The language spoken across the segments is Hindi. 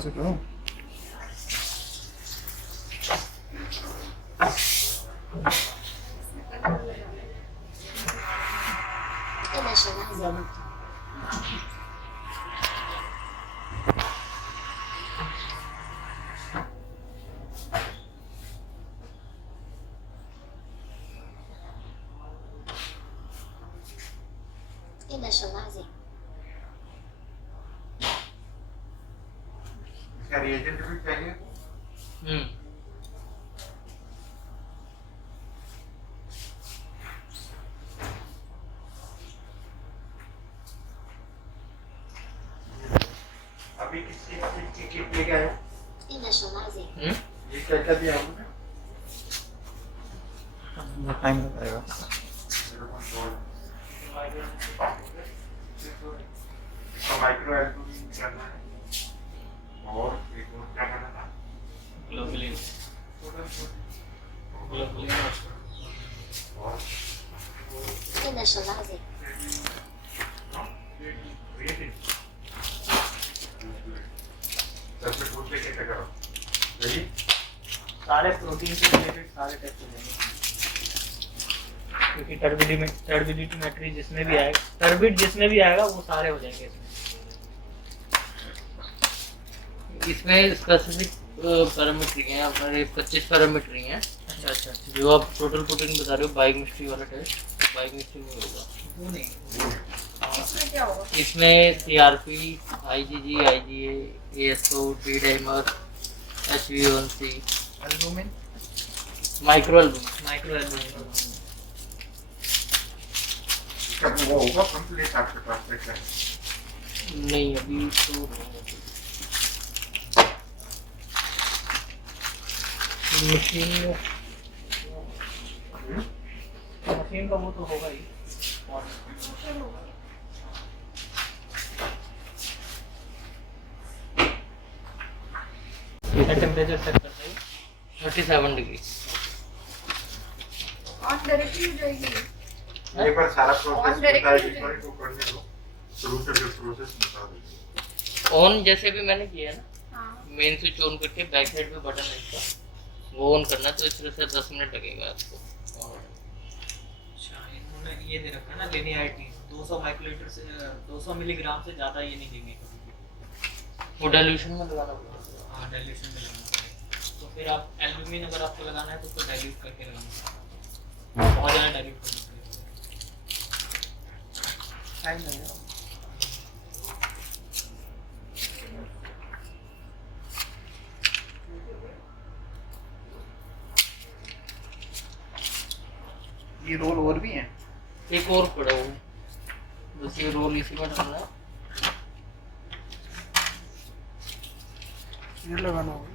से करो। इसका रिएजेंट भी चाहिए। अभी किसी की किट लेके आए? ये क्या दिया हमने? टाइम लगाएगा। माइक्रो एल्बम करना है और एक और क्या करना था? ग्लोबुलिन और सबसे पूछ के क्या करो? रेडी? सारे प्रोटीन से रिलेटेड सारे टेस्ट हो जाएंगे, क्योंकि टर्बिडिटी मैट्री जिसमें भी आएगा, टर्बिड जिसमें भी आएगा वो सारे हो जाएंगे इसमें स्पेसिफिक पैरामीटर हैं हमारे 25 पैरामीटर हैं। अच्छा, जो आप टोटल प्रोटीन बता रहे हो बाइक मिस्ट्री वाला टेस्ट, बाइक मिस्ट्री में होगा वो नहीं। इसमें क्या होगा? इसमें CRP, IgG, IgA, ASO, D-dimer, HbA1c, albumin, micro albumin कब वो होगा कंप्लीट आपके पास देखा है? नहीं अभी तो मशीन का वो तो होगा ही। टेम्परेचर सेट करते हैं 37 डिग्री। ऑन डायरेक्टली हो जाएगी। एक बार सारा प्रोसेस direct बता नहीं दीजिए को करने दो। शुरू से जो प्रोसेस बता दीजिए। ऑन जैसे भी मैंने किया है ना, हाँ। मेन स्विच ऑन करके बैक साइड पे बटन है इसका, वो ऑन करना, तो इस तरह से 10 मिनट लगेगा आपको। अच्छा, इन्होंने ये दे रखा है ना लिनियरिटी 200 माइक्रोलीटर से 200 मिलीग्राम से ज़्यादा ये नहीं देंगे कभी। वो डाइल्यूशन में लगाना पड़ेगा। हाँ, डाइल्यूशन में लगाना पड़ेगा। तो फिर आप एल्ब्यूमिन अगर आपको लगाना है तो उसको डाइल्यूट करके लगाना पड़ेगा, बहुत ज़्यादा डाइल्यूट करना पड़ेगा। टाइम लगेगा। ये रोल और भी हैं? एक और पड़ा हुआ है, बस ये रोल इसी में डालना है। ये लगाना होगा।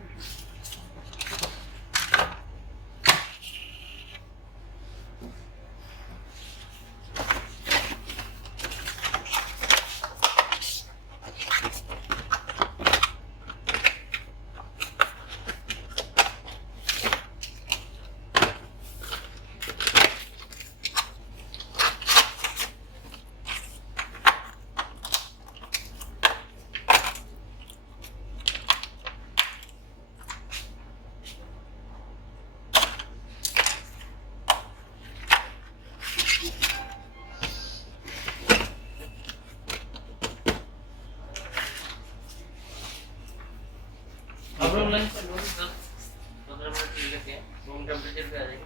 अब लोग लंच कर लो, 10-15 मिनट के लिए रूम टेम्परेचर पे आ जाएंगे।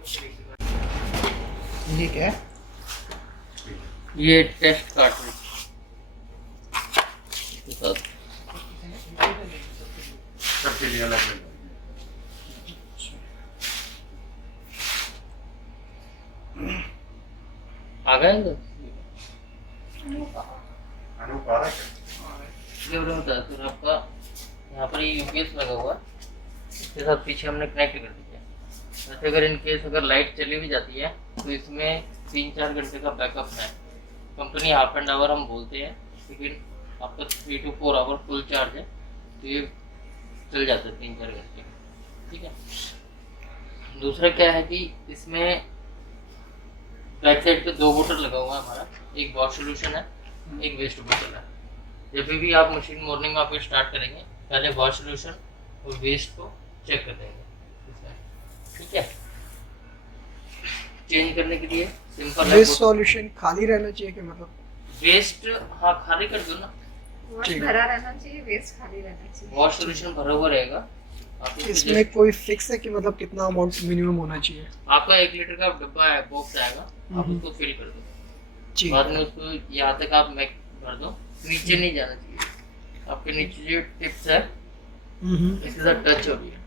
ये क्या है? ये टेस्ट कार्ट्रिज सबके लिए अलग अलग। आ गए तो अनूप आ रहा है ये बोलता है फिर आपका यहाँ पर ये यूपीएस लगा हुआ है, इसके साथ पीछे हमने कनेक्ट कर दिया। वैसे अगर इन केस अगर लाइट चली भी जाती है तो इसमें 3-4 घंटे का बैकअप है। कंपनी हाफ एंड आवर हम बोलते हैं, लेकिन आपका 3 to 4 आवर फुल चार्ज है तो ये चल जाता है 3-4 घंटे। ठीक है। दूसरा क्या है कि इसमें बैक साइड पे 2 बोतल लगा हुआ है हमारा, एक वॉश सोल्यूशन है, एक वेस्ट बोतल है। जब भी आप मशीन मॉर्निंग में आप स्टार्ट करेंगे पहले वॉश सोल्यूशन और वेस्ट को चेक कर देंगे इसमें, ठीक है। चेंज करने के लिए सिंपल है, वेस्ट सॉल्यूशन खाली रहना चाहिए कि मतलब वेस्ट हाँ खाली कर दो ना, वॉश ठीक है। भरा रहना चाहिए, वेस्ट खाली रहना चाहिए। वॉश सोल्यूशन भरा हुआ रहेगा। आप इसको इसमें कोई फिक्स है कि मतलब कितना अमाउंट मिनिमम होना चाहिए? आपका 1 लीटर का डब्बा है, बॉक्स आएगा, आप हम्म। उसको फिल कर दो, जी बाद में उसको यहाँ तक आप मैक भर दो, नीचे नहीं जाना चाहिए। आपके नीचे जो टिप्स है इसके साथ टच हो रही है,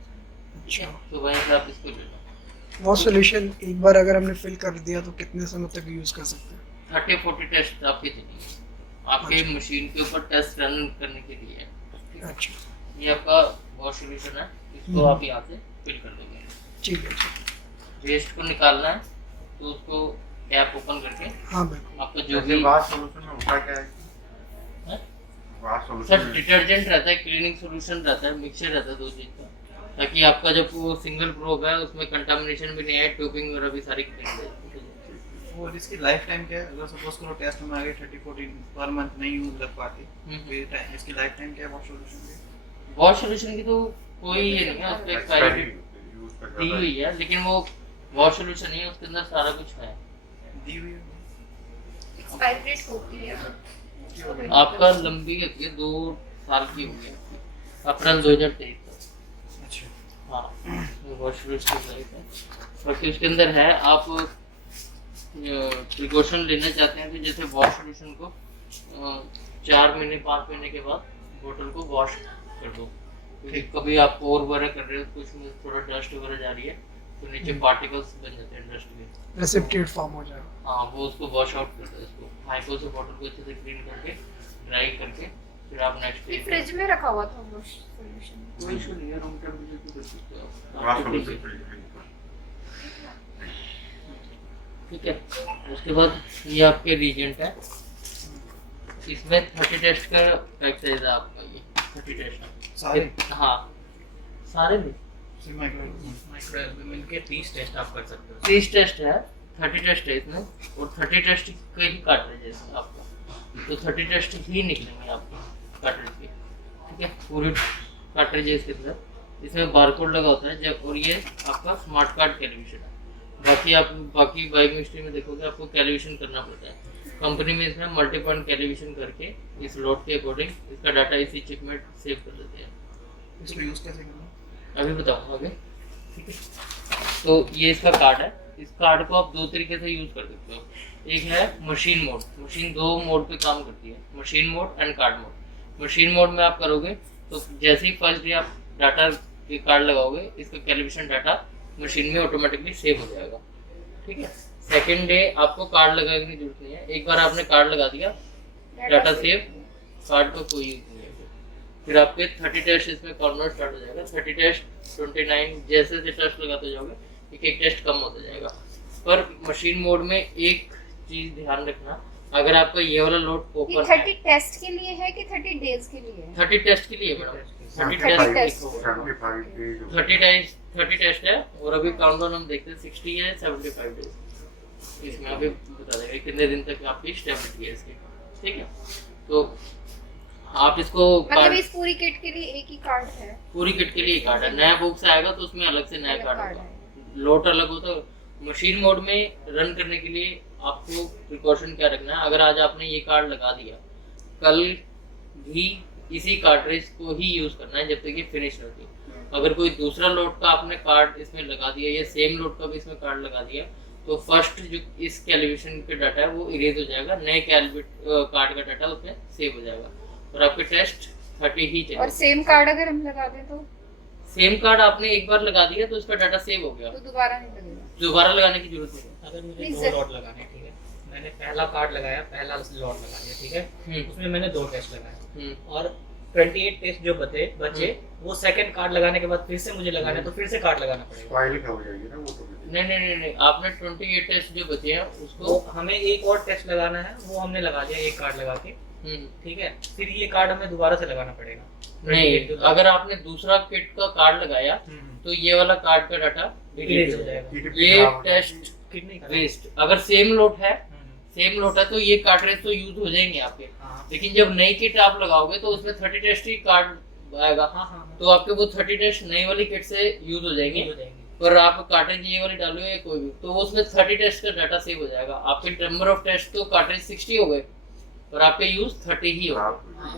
अच्छा। तो वहीं से आप इसको ले लो। वो सॉल्यूशन एक बार अगर हमने फिल कर दिया तो कितने समय तक यूज कर सकते हैं? 30-40 टेस्ट आपके चलेंगे, आपके अच्छा। मशीन के ऊपर टेस्ट रन करने के लिए, ठीक है। अच्छा, ये आपका वॉश सोल्यूशन है, इसको आप यहाँ से फिल कर देंगे। ठीक है, ठीक। वेस्ट को निकालना है तो उसको कैप ओपन करके हाँ बिल्कुल। आपका जो जैसे भी वाश सॉल्यूशन में होता क्या है? है? वाश सर सॉल्यूशन डिटर्जेंट रहता है, क्लीनिंग सॉल्यूशन रहता है, मिक्सचर रहता है 2 चीज का, ताकि आपका जब वो सिंगल प्रोब है उसमें कंटामिनेशन भी नहीं है, टोपिंग वगैरह भी सारी क्लीन है। और इसकी लाइफ टाइम क्या है? अगर सपोज करो टेस्ट में आगे 30-40 पर मंथ नहीं यूज कर पाते, तो ये टाइम इसकी लाइफ टाइम क्या है वॉश सॉल्यूशन की? वॉश सोल्यूशन की तो कोई ये नहीं है, उसका एक्सपायरी यूज कर दी हुई है, लेकिन वो वॉश सोल्यूशन नहीं है, उसके अंदर सारा कुछ है। दी हुई है। एक्सपायरी डेट होती है। आपका लंबी होती है, 2 साल की होगी आपकी, अप्रैल 2023 तक। अच्छा। हाँ, वॉश सोल्यूशन है, बाकी उसके अंदर है। आप प्रिकॉशन लेना चाहते हैं तो जैसे वॉश सोल्यूशन को 4 महीने 5 महीने के बाद बोतल को वॉश कर दो, क्योंकि कभी आप पोर वगैरह कर रहे हो तो उसमें थोड़ा डस्ट वगैरह जा रही है तो नीचे पार्टिकल्स बन जाते हैं डस्ट के, प्रेसिपिटेट फॉर्म हो जाएगा। हाँ वो उसको वॉश आउट कर दो, इसको हाइपो से बॉटल को अच्छे से क्लीन करके ड्राई करके फिर आप नेक्स्ट ये डे फ्रिज में रखा हुआ था वॉश सॉल्यूशन। कोई इशू नहीं है, रूम टेम्परेचर पे कर सकते हो वाश आप, सॉल्यूशन ठीक है। उसके बाद ये आपके रिएजेंट है, इसमें 30 टेस्ट का पैक साइज है आपका, ये 30 टेस्ट है सारे हाँ सारे भी सिर्फ माइक्रो माइक्रो एल्बुमिन के 30 टेस्ट आप कर सकते हो। 30 टेस्ट है, 30 टेस्ट है इसमें, और 30 टेस्ट के ही कार्ट्रिज है इसमें आपका, तो 30 टेस्ट ही निकलेंगे आपके कार्ट्रिज के, ठीक है। पूरी कार्ट्रिज है इसके अंदर, इसमें बारकोड लगा होता है जब, और ये आपका स्मार्ट कार्ड कैलकुलेशन है। बाकी आप बाकी बायोकेमिस्ट्री में देखोगे आपको कैलकुलेशन करना पड़ता है, कंपनी में इसमें मल्टी पॉइंट कैलकुलेशन करके इस लोड के अकॉर्डिंग इसका डाटा इसी चिप में सेव कर देते हैं। इसको यूज कैसे करना है? अभी बताऊंगा आगे, ठीक है। तो ये इसका कार्ड है, इस कार्ड को आप 2 तरीके से यूज कर सकते हो। एक है मशीन मोड, मशीन 2 मोड पे काम करती है, machine mode and card mode. Machine mode में आप करोगे तो जैसे ही फर्स्ट डे आप डाटा के कार्ड लगाओगे, इसका कैलकुलेशन डाटा मशीन में ऑटोमेटिकली सेव हो जाएगा, ठीक है। सेकेंड डे आपको कार्ड लगाने की जरूरत नहीं है, एक बार आपने कार्ड लगा दिया डाटा सेव, कार्ड का कोई यूज नहीं है। फिर आपके 30 टेस्ट इसमें काउंट स्टार्ट हो जाएगा, 30 टेस्ट 29 जैसे जैसे टेस्ट लगाते जाओगे एक टेस्ट कम होता जाएगा। पर मशीन मोड में एक चीज ध्यान रखना, अगर आपका ये वाला लोड ये ओपन 30 टेस्ट के लिए है कि 30 डेज के लिए है? 30 टेस्ट के लिए madam, 30 30 test test. 75 days 30 test है, और अभी काउंटडाउन हम देखते हैं 60 है 75 डेज, इसमें अभी बता देगा कितने दिन तक आपकी स्टेबिलिटी है इसकी, ठीक है। तो आप इसको मतलब इस पूरी किट के लिए एक ही कार्ड है? पूरी किट के लिए कार्ड है, नया बॉक्स आएगा तो उसमें अलग से नया अलग कार्ड कार्ड होगा, है। लोट अलग होता है। मशीन मोड में रन करने के लिए आपको प्रिकॉशन क्या रखना है, अगर आज आपने ये कार्ड लगा दिया, कल भी इसी कार्ट्रिज को ही यूज करना है जब तक ये फिनिश होती है। अगर कोई दूसरा लोड का आपने कार्ड इसमें लगा दिया या सेम लोड का भी इसमें कार्ड लगा दिया, तो फर्स्ट जो इस कैलकुलेशन का डाटा है वो इरेज हो जाएगा, नए कार्ड का डाटा उसमें सेव हो जाएगा, और आपके टेस्ट 30 ही चलेगा। और सेम कार्ड अगर हम लगा दें तो सेम कार्ड आपने एक बार लगा दिया तो उसका डाटा सेव हो गया, दोबारा नहीं लगेगा? दोबारा लगाने की जरूरत नहीं है। अगर मुझे नहीं, 2 लॉट लगाने, ठीक है, मैंने पहला कार्ड लगाया, पहला लॉट लगा दिया, ठीक है, उसमें मैंने 2 टेस्ट लगाए और 28 टेस्ट जो बचे वो सेकंड कार्ड लगाने के बाद फिर से मुझे लगाना है, तो फिर से कार्ड लगाना पड़ेगा। फाइल का हो जाएगी ना वो तो। नहीं, आपने 28 टेस्ट जो बचे हैं तो उसको हमें एक और टेस्ट लगाना है, वो हमने लगा दिया एक कार्ड लगा के, ठीक है, फिर ये कार्ड हमें दोबारा से लगाना पड़ेगा। नहीं, अगर आपने दूसरा किट का कार्ड लगाया तो ये वाला कार्ड का डाटा डिलीट हो जाएगा, ये टेस्ट किडनी वेस्ट। अगर सेम लोट है तो ये कार्ट्रिज तो यूज हो जाएंगे आपके, हाँ। लेकिन जब नई किट आप लगाओगे तो उसमें 30 टेस्ट ही कार्ड आएगा, हाँ हाँ हाँ, तो आपके वो 30 टेस्ट नई वाली किट से यूज हो जाएंगे। हो जाएंगे। पर आप कार्ट्रिज ये वाली डालोगे कोई भी, तो उसमें 30 टेस्ट का डाटा सेव हो जाएगा। आपके नंबर ऑफ टेस्ट तो कार्ट्रिज 60 हो गए, पर आपके यूज 30 ही होगा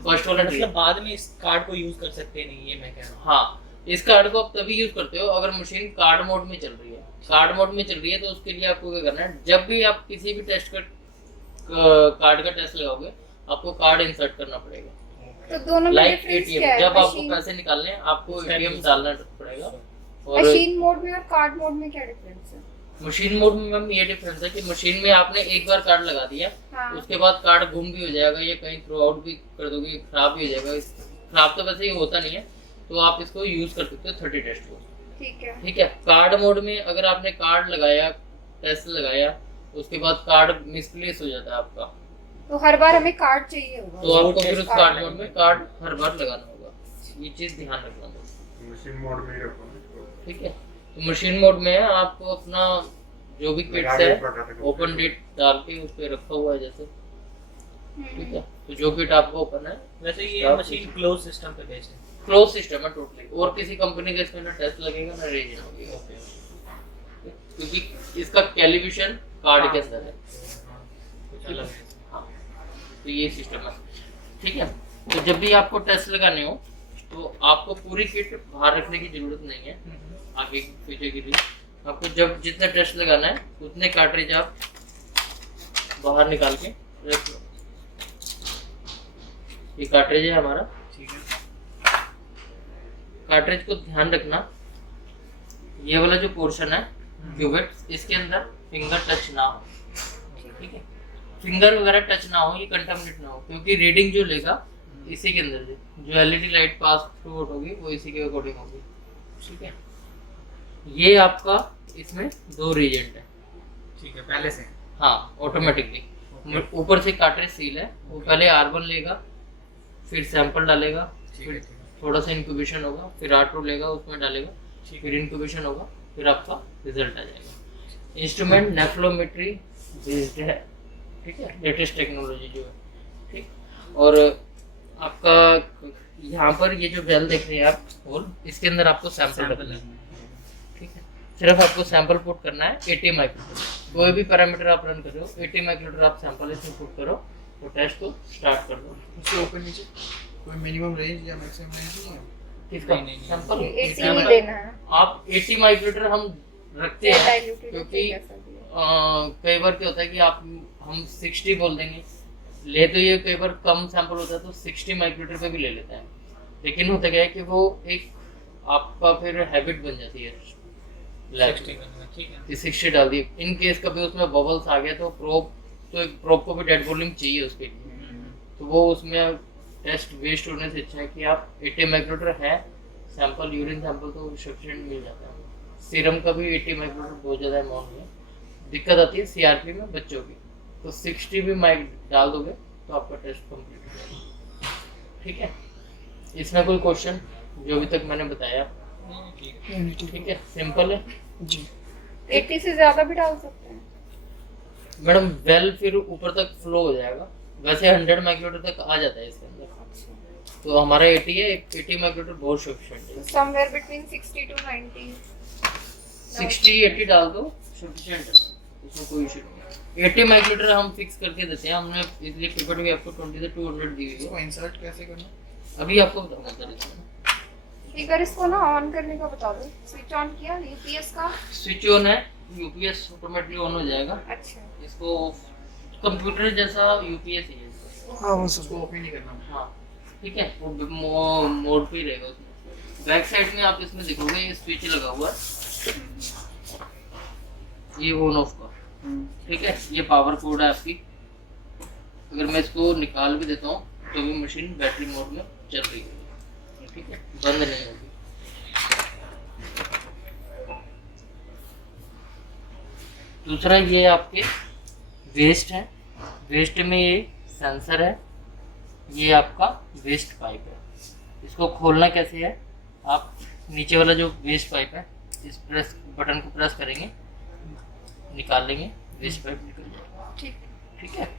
फर्स्ट वाला ट्री। मतलब बाद में इस कार्ड को यूज कर सकते नहीं, ये मैं कह रहा हूँ। हाँ, इस कार्ड को आप तभी यूज करते हो अगर मशीन कार्ड मोड में चल रही है। कार्ड मोड में चल रही है तो उसके लिए आपको क्या करना है, जब भी आप किसी भी टेस्ट का कार्ड का टेस्ट लगाओगे, आपको कार्ड इंसर्ट करना पड़ेगा। तो दोनों में लाइक डिफरेंस एटीएम, क्या है? जब आपको मशीन पैसे निकालने हैं आपको एटीएम डालना पड़ेगा। और मशीन मोड में और कार्ड मोड में क्या डिफरेंस है? मशीन मोड में मैम ये डिफरेंस है कि मशीन में आपने एक बार कार्ड लगा दिया, हाँ। उसके बाद कार्ड गुम भी हो जाएगा या कहीं थ्रो आउट भी कर दोगे, खराब भी हो जाएगा। खराब तो वैसे ही होता नहीं है, तो आप इसको यूज कर सकते हो 30 टेस्ट को। ठीक है। ठीक है। कार्ड मोड में अगर आपने कार्ड लगाया, टेस्ट लगाया, उसके बाद कार्ड मिसप्लेस हो जाता है आपका, तो हर बार हमें कार्ड चाहिए होगा। तो आपको फिर उस कार्ड कार्ड मोड में कार्ड हर बार लगाना होगा। ये चीज ध्यान रखना होगा। मशीन मोड में ही रखो ना। ठीक है। तो मशीन मोड में है, आपको अपना जो भी किट्स है ओपन डेट डाल के उस पे रखा हुआ है जैसे। ठीक है। तो जो किट आपको ओपन है, वैसे ये मशीन क्लोज सिस्टम पे बेस्ड है। क्लोज सिस्टम है टोटली, और किसी कंपनी का इसमें ना टेस्ट लगेगा ना रेजिन लगेगा, क्योंकि इसका कैलिब्रेशन कार्ड के अंदर है। कुछ अलग है। हाँ, तो ये सिस्टम है। ठीक है। तो जब भी आपको टेस्ट लगाने हो तो आपको पूरी किट बाहर रखने की जरूरत नहीं है, आगे पीछे के लिए। आपको जब जितना टेस्ट लगाना है उतने कार्ट्रिज आप बाहर निकाल के रख लो। ये कार्ट्रिज है हमारा। ठीक है। कार्ट्रिज को ध्यान रखना, ये वाला जो पोर्शन है क्यूबेट, इसके अंदर फिंगर टच ना हो। ठीक है। फिंगर वगैरह टच ना हो, ये कंटामिनेट ना हो, क्योंकि रीडिंग जो लेगा इसी के अंदर से जो LED light pass through out होगी वो इसी के अकॉर्डिंग होगी। ठीक है। ये आपका इसमें 2 रीजेंट है। ठीक है, पहले से। हाँ, ऑटोमेटिकली ऊपर से कार्ट्रिज सील है, वो पहले R1 लेगा, फिर सैंपल डालेगा, फिर थोड़ा सा इंक्यूबेशन होगा, फिर R2 लेगा उसमें डालेगा, फिर इंक्यूबेशन होगा, फिर आपका रिजल्ट आ जाएगा। इंस्ट्रूमेंट नेफ्लोमेट्री बेस्ड है। ठीक है, लेटेस्ट टेक्नोलॉजी जो है। ठीक। और आपका यहाँ पर ये जो बेल देख रहे हैं आप होल, इसके अंदर आपको सैंपल रखना है। ठीक है। सिर्फ आपको सैंपल पुट करना है 80 माइक्रोमीटर। कोई भी पैरामीटर आप रन कर रहे हो, 80 माइक्रोमीटर आप सैंपल इसमें पुट करो और टेस्ट को स्टार्ट कर दो। उसके ऊपर नीचे कोई मिनिमम रेंज या मैक्सिमम रेंज नहीं है? किसका नहीं, सैंपल? 80 ही देना है। आप 80 माइक्रोमीटर हम रखते हैं डाइल्यूटेड क्योंकि कैसा भी है। कई बार क्या होता है कि आप हम 60 बोल देंगे, ले तो ये कई बार कम सैंपल होता है तो 60 माइक्रोमीटर पे भी ले लेते हैं, लेकिन होता क्या है कि वो एक आपका फिर हैबिट बन जाती है 60 करना, ठीक है। कि 60 डाल दिए। इन केस कभी उसमें बबल्स आ गया तो प्रोब को भी डेड वॉल्यूम चाहिए उसके लिए, तो वो उसमें टेस्ट वेस्ट होने से अच्छा है कि आप 80 माइक्रोमीटर है सैंपल, यूरिन सैंपल तो सफिशिएंट मिल जाता है। सीरम का भी 80 माइक्रोमीटर बहुत ज़्यादा अमाउंट है। दिक्कत आती है सीआरपी में बच्चों की, तो 60 भी माइक डाल दोगे तो आपका टेस्ट कंप्लीट हो जाएगा। ठीक है। इसमें कोई क्वेश्चन जो अभी तक मैंने बताया? ठीक है, सिंपल है जी। 80 से ज्यादा भी डाल सकते हैं। मैडम। वेल फिर ऊपर तक फ्लो हो जाएगा, वैसे 100 माइक्रोमीटर तक आ जाता है इसके अंदर, तो हमारा 80 है, 80 माइक्रोमीटर बहुत सफिशिएंट है। समवेयर बिटवीन 60 to 90 60-80 डाल दो सफिशिएंट है, उसमें कोई इशू नहीं। 80 माइक्रोमीटर हम फिक्स करके देते हैं, हमने इसलिए पिपेट भी आपको 20 से 200 दी हुई इसको है। इंसर्ट कैसे करना? अभी आपको बताऊंगा सर इसमें। एक बार इसको ना ऑन करने का बता दो। स्विच ऑन किया यूपीएस का? स्विच ऑन है, यूपीएस ऑटोमेटिकली ऑन हो जाएगा। अच्छा। इसको कंप्यूटर जैसा यूपीएस ही है इसका। हाँ वो उसको सब। ऑफ ही नहीं करना। हाँ, ठीक है, वो मोड पे ही रहेगा उसमें। बैक साइड में आप इसमें देखोगे ये स्विच लगा हुआ है, ये ऑन ऑफ का। ठीक है, ये पावर कोड है आपकी। अगर मैं इसको निकाल भी देता हूँ तो भी मशीन बैटरी मोड में चल रही है। ठीक है, बंद नहीं होगी। दूसरा ये आपके वेस्ट है, वेस्ट में ये सेंसर है, ये आपका वेस्ट पाइप है। इसको खोलना कैसे है, आप नीचे वाला जो वेस्ट पाइप है इस प्रेस बटन को प्रेस करेंगे, निकाल लेंगे, वेस्ट पाइप निकल जाएगा। ठीक। ठीक है,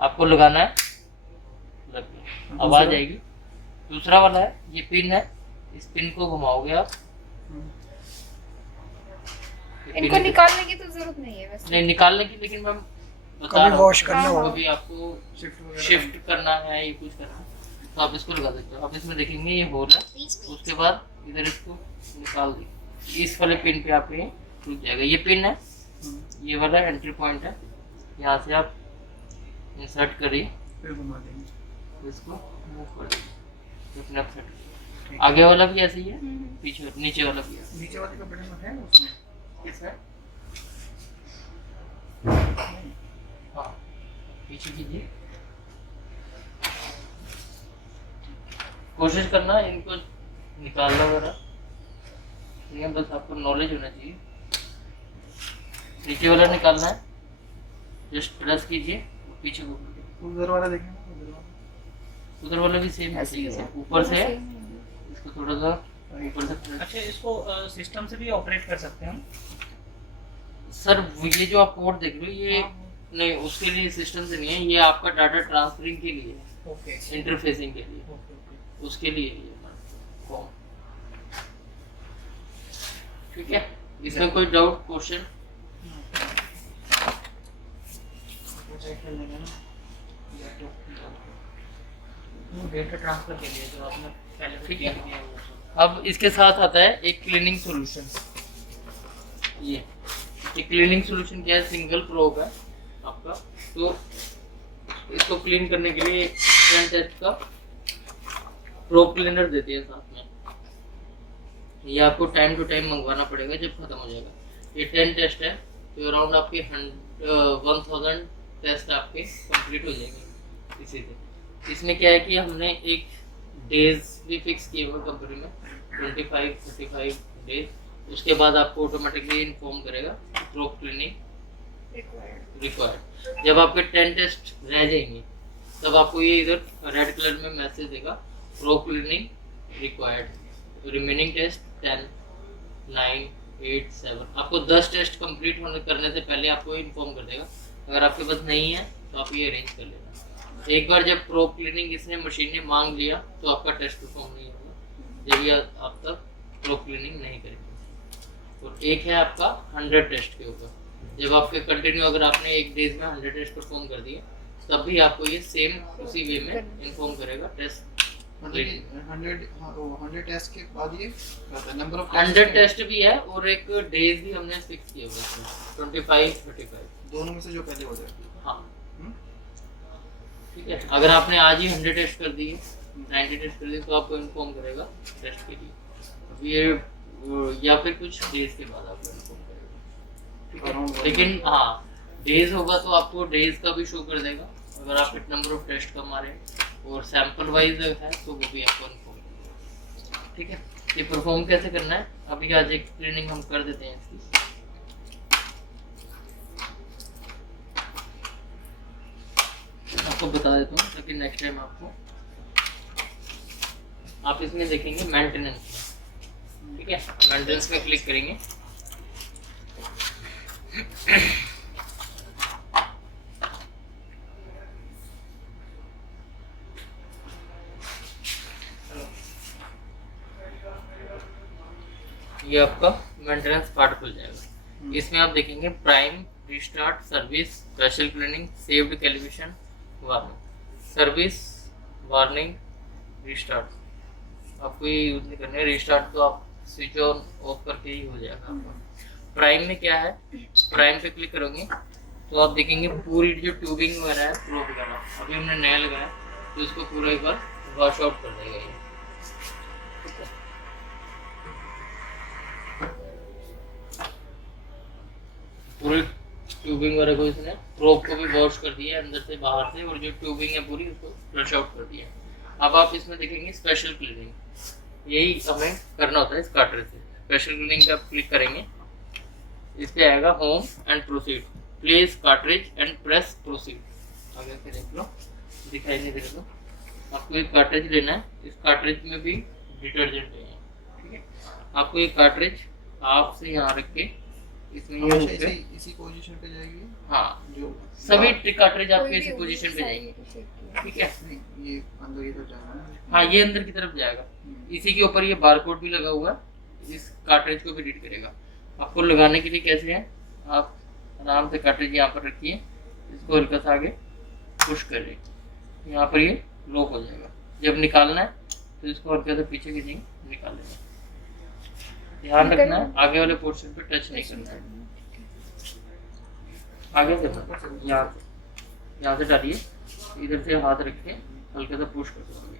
आपको लगाना है, लग गया, आवाज आएगी। दूसरा वाला है, ये पिन है, इस पिन को घुमाओगे आप। ये इनको पिन- निकालने की तो जरूरत नहीं है वैसे। नहीं निकालने की, लेकिन मैं बता कभी रहा वॉश हूँ, करना होगा। कभी आपको शिफ्ट वगैरह शिफ्ट करना है या कुछ करना है तो आप इसको लगा सकते हो। आप इसमें देखेंगे ये होल है, उसके बाद इधर इसको निकाल दीजिए, इस वाले पिन पे आप ये रुक जाएगा। ये पिन है, ये वाला एंट्री पॉइंट है, यहाँ से आप इंसर्ट करिए, फिर घुमा देंगे। इसको मूव कर दीजिए, अपने आप सेट। आगे वाला भी ऐसे ही है, पीछे नीचे वाला भी है। नीचे वाले का बटन है उसमें? किस है? हाँ, पीछे कीजिए, कोशिश करना इनको निकालना वगैरह, ठीक है, बस आपको नॉलेज होना चाहिए। नीचे वाला निकालना है, जस्ट प्रेस कीजिए, पीछे को उधर वाला देखें, उधर वाला। उधर वाला भी सेम ऐसे ही है, ऊपर से है, इसको थोड़ा सा ऊपर से press- अच्छा, इसको सिस्टम से भी ऑपरेट कर सकते हैं हम? सर ये जो आप कोड देख रहे हो ये नहीं, उसके लिए सिस्टम से नहीं है, ये आपका डाटा ट्रांसफरिंग के लिए है, ओके इंटरफेसिंग के लिए, ओके ओके। उसके लिए ये फॉर्म। ठीक है, इसमें कोई डाउट क्वेश्चन? चेक कर लेंगे ना लैपटॉप। वो डेटा ट्रांसफर के लिए जो आपने पहले ठीक किया है। है वो सब। अब इसके साथ आता है एक क्लीनिंग सॉल्यूशन। ये क्लीनिंग सॉल्यूशन क्या है, सिंगल प्रोब है आपका, तो इसको क्लीन करने के लिए फ्रंट टेस्ट का प्रोब क्लीनर देते हैं साथ में। ये आपको टाइम टू टाइम मंगवाना पड़ेगा जब खत्म हो जाएगा। ये 10 टेस्ट है, तो अराउंड आपके 1000 टेस्ट आपके कंप्लीट हो जाएंगे इसी से। इसमें क्या है कि हमने एक डेज भी फिक्स किए हुए कंपनी में, 25-35 डेज। उसके बाद आपको ऑटोमेटिकली इन्फॉर्म करेगा प्रोब क्लीनिंग रिक्वायर्ड। जब आपके 10 टेस्ट रह जाएंगे तब आपको ये इधर रेड कलर में मैसेज देगा probe cleaning required, remaining test 10, 9, 8, 7। आपको 10 टेस्ट कंप्लीट होने करने से पहले आपको इन्फॉर्म कर देगा। अगर आपके पास नहीं है तो आप ये अरेंज कर लेना। एक बार जब प्रोब क्लीनिंग इसने मशीन ने मांग लिया तो आपका टेस्ट परफॉर्म नहीं होगा जब ये आप तक प्रोब क्लीनिंग नहीं करेंगे। और एक है आपका 100 टेस्ट के ऊपर, जब आपके कंटिन्यू अगर आपने एक डेज में 100 टेस्ट परफॉर्म कर दिए तब भी आपको ये सेम उसी वे में इन्फॉर्म करेगा टेस्ट। 100 टेस्ट के बाद ये नंबर ऑफ 100 टेस्ट भी है और एक डेज भी हमने फिक्स किया हुआ है 25-35, दोनों में से जो पहले हो जाए। हाँ ठीक है। अगर आपने आज ही 100 टेस्ट कर दिए, 90 टेस्ट कर दिए तो आपको इन्फॉर्म करेगा टेस्ट के लिए। अब ये या फिर कुछ डेज के बाद आपको इन्फॉर्म करेगा, ठीक है। लेकिन हाँ, डेज होगा तो आपको डेज का भी शो कर देगा अगर आप नंबर ऑफ टेस्ट कम आ रहे हैं, और सैंपल वाइज है तो वो भी आपको इन्फॉर्म करेगा, ठीक है। ये परफॉर्म कैसे करना है अभी आज एक ट्रेनिंग हम कर देते हैं इसकी। आपको बता देता हूँ ताकि नेक्स्ट टाइम आपको, आप इसमें देखेंगे मेंटेनेंस, ठीक है। मेंटेनेंस में क्लिक करेंगे, ये आपका मेंटेनेंस पार्ट खुल जाएगा। इसमें आप देखेंगे prime, restart, service, special cleaning, saved calibration, warning. Service, warning, restart आपको ये यूज नहीं करना है। रिस्टार्ट तो आप स्विच ऑन ऑफ करके ही हो जाएगा आपका। प्राइम में क्या है, प्राइम पे क्लिक करोगे तो आप देखेंगे पूरी जो ट्यूबिंग वगैरह है प्रोब वगैरह अभी हमने नया लगाया तो इसको पूरा एक बार वॉश आउट कर देगा ये, ठीक है। पूरी ट्यूबिंग वगैरह को इसने प्रोब को भी वॉश कर दिया अंदर से बाहर से, और जो ट्यूबिंग है पूरी उसको फ्लश आउट कर दिया। अब आप इसमें देखेंगे स्पेशल क्लीनिंग, यही हमें करना होता है इस कार्ट्रिज से। स्पेशल क्लीनिंग पे आप क्लिक करेंगे, इस पे आएगा home and proceed, place cartridge and press proceed. आगे से देख लो, दिखाई नहीं दे रहा तो आपको एक कार्ट्रिज लेना है। इस कार्ट्रिज में भी डिटर्जेंट है, ठीक है। आपको एक कार्ट्रिज हाफ से यहाँ रख के इसमें ये हमेशा होके, इसी पोजीशन पे जाएगी। हाँ जो सभी कार्ट्रिज आपके इसी पोजीशन पे जाएंगे। ठीक है। नहीं, ये अंदर ये तो जाना है। हाँ, ये अंदर की तरफ जाएगा। इसी के ऊपर ये बारकोड भी लगा हुआ है, इस कार्ट्रिज को भी रीड करेगा। आपको लगाने के लिए कैसे है, आप आराम से कार्ट्रिज यहाँ पर रखिए, इसको हल्का सा आगे पुश करिए, यहाँ पर ये लॉक हो जाएगा। जब निकालना है तो इसको हल्का से पीछे खींचेंगे, निकाल लेंगे। ध्यान रखना है आगे वाले पोर्शन पे टच नहीं करना है। आगे से यहाँ से डालिए, इधर से हाथ रख के हल्का सा पुश कर दो आगे।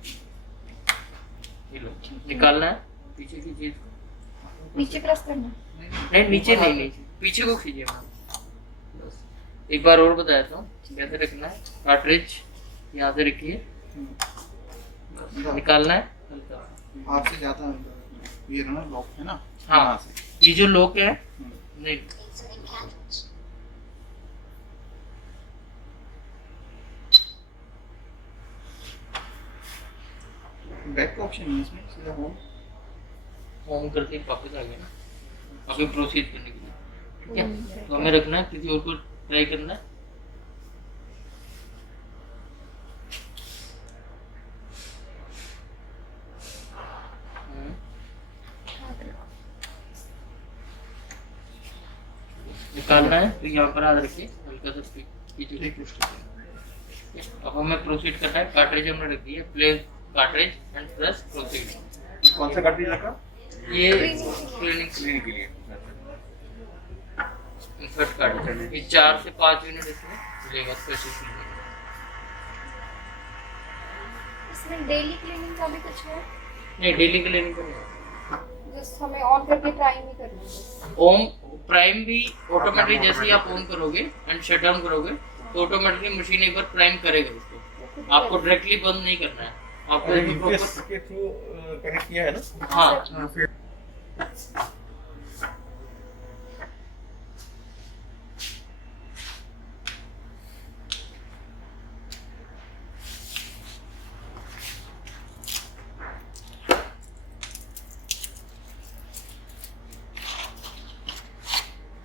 ये लो, निकालना है पीछे की चीज को, नीचे प्रेस करना। नहीं नीचे नहीं, नीचे पीछे को खींचिए मैम। बस एक बार और बता देता हूँ कैसे रखना है। कार्ट्रिज यहाँ से रखिए, निकालना है हल्का। आपसे ज्यादा अंदर ये ना लॉक है ना। हाँ, यहाँ से ये जो लॉक है नहीं, बैक का ऑप्शन नहीं है इसमें, सीधा होम। होम करके वापस आ गया ना आगे प्रोसीड करने के लिए। ठीक है, तो हमें रखना है, किसी और को ट्राई करना है। निकालना है तो यहाँ पर हाथ रखिए, हल्का सा पीछे से पुश करिए। अब हमें प्रोसीड करना है। कार्ट्रिज हमने रख दी है, place cartridge and press proceed. कौन सा कार्ट्रिज रखा? ये क्लीनिंग के लिए। इंसर्ट कार्ट्रिज, ये 4 से 5 मिनट इसमें लेगा स्पेशल क्लीनिंग। इसमें डेली क्लीनिंग का भी कुछ है? नहीं, डेली क्लीनिंग का नहीं। जस्ट हमें ऑन करके प्राइम ही करना है। ओम प्राइम भी ऑटोमेटिक जैसे ही आप ऑन करोगे एंड शट डाउन करोगे तो ऑटोमेटिकली मशीन एक बार प्राइम करेगा उसको। आपको डायरेक्टली बंद नहीं करना है, आपको यूपीएस के थ्रू कनेक्ट किया है ना? हाँ,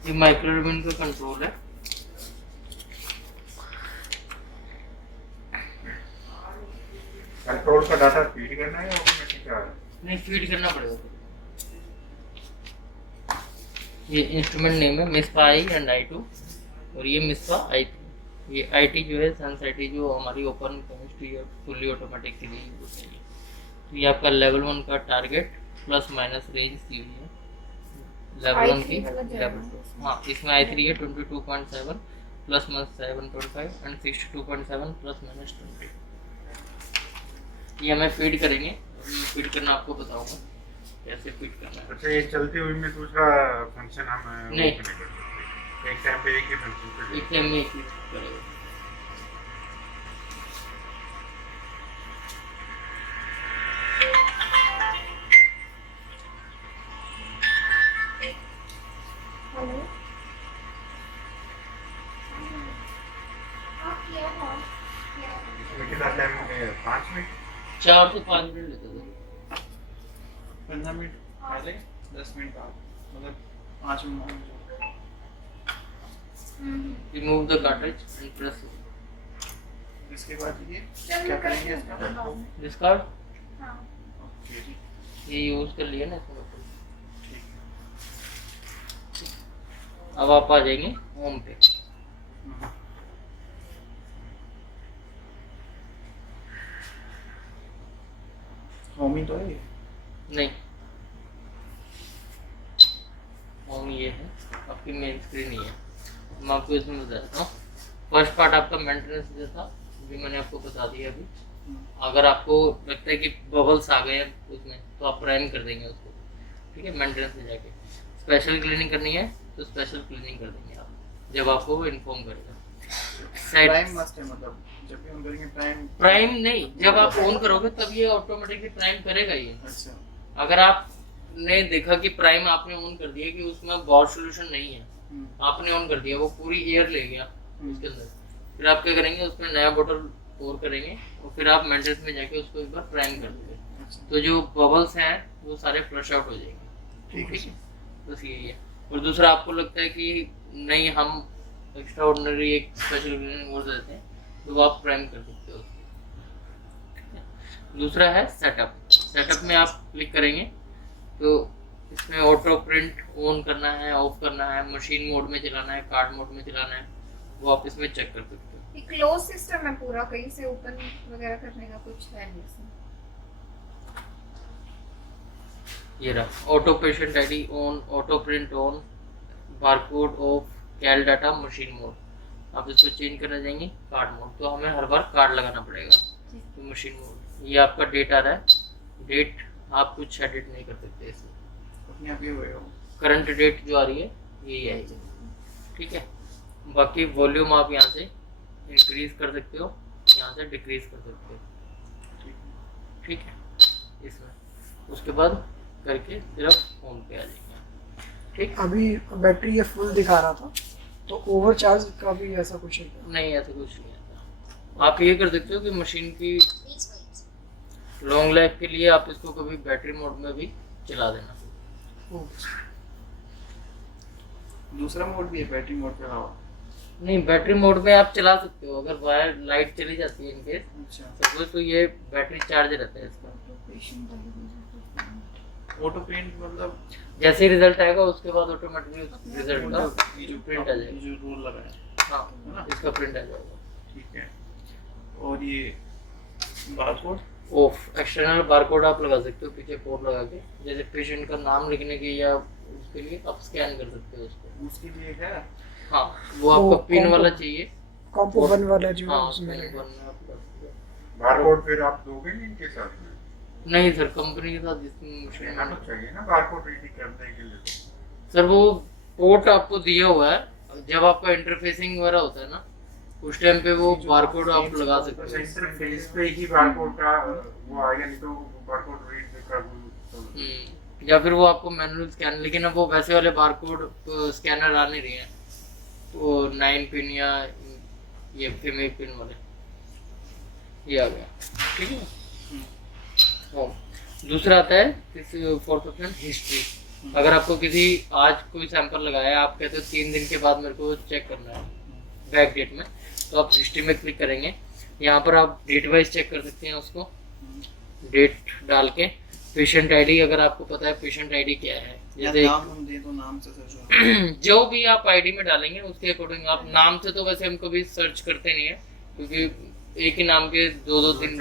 ये माइक्रो रिबन का कंट्रोल है। कंट्रोल का डाटा फीड करना है ऑटोमेटिक का? नहीं, फीड करना पड़ेगा। ये इंस्ट्रूमेंट नेम है मिस्पा आई एंड I2 और ये मिस्पा I3। ये IT जो है सेंस IT जो हमारी ओपन केमिस्ट्री है फुल्ली ऑटोमेटिक के लिए यूज होती है। तो ये आपका लेवल 1 का टारगेट प्लस माइनस रेंज दी हुई है लेवल 1 की लेवल 2। हाँ, इसमें I3 है 22.7 plus minus 7.5 and 62.7 plus minus 20। ये हमें फीड करेंगे, फीड करना आपको बताऊंगा कैसे फीड करना है। अच्छा, ये चलते हुए में दूसरा फंक्शन हम नहीं कर सकते, एक टाइम पे एक ही फंक्शन पे एक टाइम में एक ही करेगा। हेलो, आप किया था? कितना टाइम? 5 मिनट? 4 से 5 मिनट लेता था। 15 मिनट पहले 10 मिनट बाद, मतलब 5 minute. Remove the cartridge and press. इसके बाद ये चल क्या मैं करेंगे करती इसका? हूँ। डिस्कार्ड हाँ। ओके, ये यूज कर लिया ना इसमें। ठीक है। अब आप आ जाएंगे होम पे। होम ही तो है ये। नहीं, होम ये है, आपकी मेन स्क्रीन ही है। मैं आपको इसमें बता देता हूँ। फर्स्ट पार्ट आपका मेंटेनेंस जैसा भी मैंने आपको बता दिया अभी। अगर आपको लगता है कि बबल्स आ गए हैं उसमें तो आप प्राइम कर देंगे उसको। ठीक है, मेंटेनेंस में जाके स्पेशल क्लीनिंग करनी है तो स्पेशल क्लीनिंग कर देंगे आप, जब आपको इन्फॉर्म करेगा। प्राइम मस्ट है, मतलब जब भी हम करेंगे प्राइम नहीं, जब आप ऑन करोगे तब ये ऑटोमेटिकली प्राइम करेगा ये। अच्छा, अगर आपने देखा कि प्राइम आपने ऑन कर दिया कि उसमें बॉड सॉल्यूशन नहीं है, आपने ऑन कर दिया, वो पूरी एयर ले गया उसके अंदर, फिर आप क्या करेंगे उसमें नया बोतल और करेंगे और फिर आप मेंटेनेंस में जाके उसको एक बार प्राइम कर देंगे तो जो बबल्स हैं वो सारे फ्लश आउट हो जाएंगे। ठीक है। बस यही है। और दूसरा आपको लगता है कि नहीं हम एक्स्ट्रा ऑर्डिनरी एक स्पेशल क्लीनिंग और देते हैं तो वो आप प्राइम कर सकते हो। दूसरा है सेटअप। सेटअप में आप क्लिक करेंगे तो इसमें ऑटो प्रिंट ऑन करना है, ऑफ करना है, मशीन मोड में चलाना है, कार्ड मोड में चलाना है, वो आप इसमें चेक कर सकते हो। ये क्लोज सिस्टम है पूरा, कहीं से ओपन वगैरह करने का कुछ है नहीं इसमें। ये रहा auto patient ID on, auto print on, barcode off, cal data, machine mode. आप इसको चेंज करना जाएंगे कार्ड मोड, तो हमें हर बार कार्ड लगाना पड़ेगा। तो मशीन मोड, ये आपका डेट आ रहा है। डेट आप कुछ एडिट नहीं कर सकते इसमें, अपने आप ये होएगा। करंट डेट जो आ रही है यही आएगी, ठीक है। बाकी वॉल्यूम आप यहाँ से इंक्रीज कर सकते हो, यहाँ से डिक्रीज कर सकते हो, ठीक है। इसमें उसके बाद करके सिर्फ होम पे आ जाएंगे, ठीक। अभी बैटरी ये फुल दिखा रहा था, तो ओवरचार्ज का भी ऐसा कुछ है क्या? नहीं, ऐसा कुछ नहीं आता। आप ये कर सकते हो कि मशीन की लॉन्ग लाइफ के लिए आप इसको कभी बैटरी मोड में भी चला देना। दूसरा मोड भी है बैटरी मोड के अलावा? नहीं, बैटरी मोड में आप चला सकते हो। अगर वायर लाइट चली जाती है इनकेस अच्छा। सपोज, तो ये बैटरी चार्ज रहता है इसका। ऑटो प्रिंट मतलब जैसे ही रिजल्ट आएगा उसके बाद ऑटोमेटिकली रिजल्ट का ये जो प्रिंट आ जाएगा। जो रोल लगा है, हाँ, है ना? इसका प्रिंट आ जाएगा। ठीक है। और ये बारकोड ऑफ, एक्सटर्नल बारकोड आप लगा सकते हो पीछे कोड लगा के, जैसे पेशेंट का नाम लिखने के या उसके लिए आप स्कैन कर सकते हो उसको। उसके लिए है? हाँ, वो आपको पिन वाला चाहिए। कॉम्पो 1 वाला जो हाँ, उसमें पिन रहेगा। वन आप कर सकते हो। बारकोड फिर आप दोगे नहीं इनके साथ में? नहीं सर, कंपनी के साथ जिसमें लेना तो मशीन, चाहिए ना बारकोड रीडिंग करने के लिए। सर वो पोर्ट आपको दिया हुआ है। जब आपका इंटरफेसिंग वगैरह होता है ना, उस टाइम पे वो बारकोड आप लगा सकते बस हो। इंटरफेस पे ही बारकोड का वो आएगा, नहीं तो बारकोड रीड कर या फिर वो आपको मैनुअल स्कैन, लेकिन अब वो वैसे वाले बारकोड स्कैनर आ नहीं रहे हैं, तो 9 पिन या ये फीमेल पिन वाले ये आ गया, ठीक है। दूसरा आता है फोर्थ ऑप्शन, हिस्ट्री। अगर आपको किसी आज कोई सैंपल लगाया, आप कहते हो 3 दिन के बाद मेरे को चेक करना है बैक डेट में, तो आप हिस्ट्री में क्लिक करेंगे। यहाँ पर आप डेट वाइज चेक कर सकते हैं उसको, डेट डाल के। पेशेंट आईडी, अगर आपको पता है पेशेंट आईडी क्या है, जैसे नाम हम दे तो नाम से सर्च होगा। जो भी आप आईडी में डालेंगे उसके अकॉर्डिंग आप नाम से, तो वैसे हम कभी सर्च करते नहीं है, क्योंकि एक ही नाम के 2-2 दिन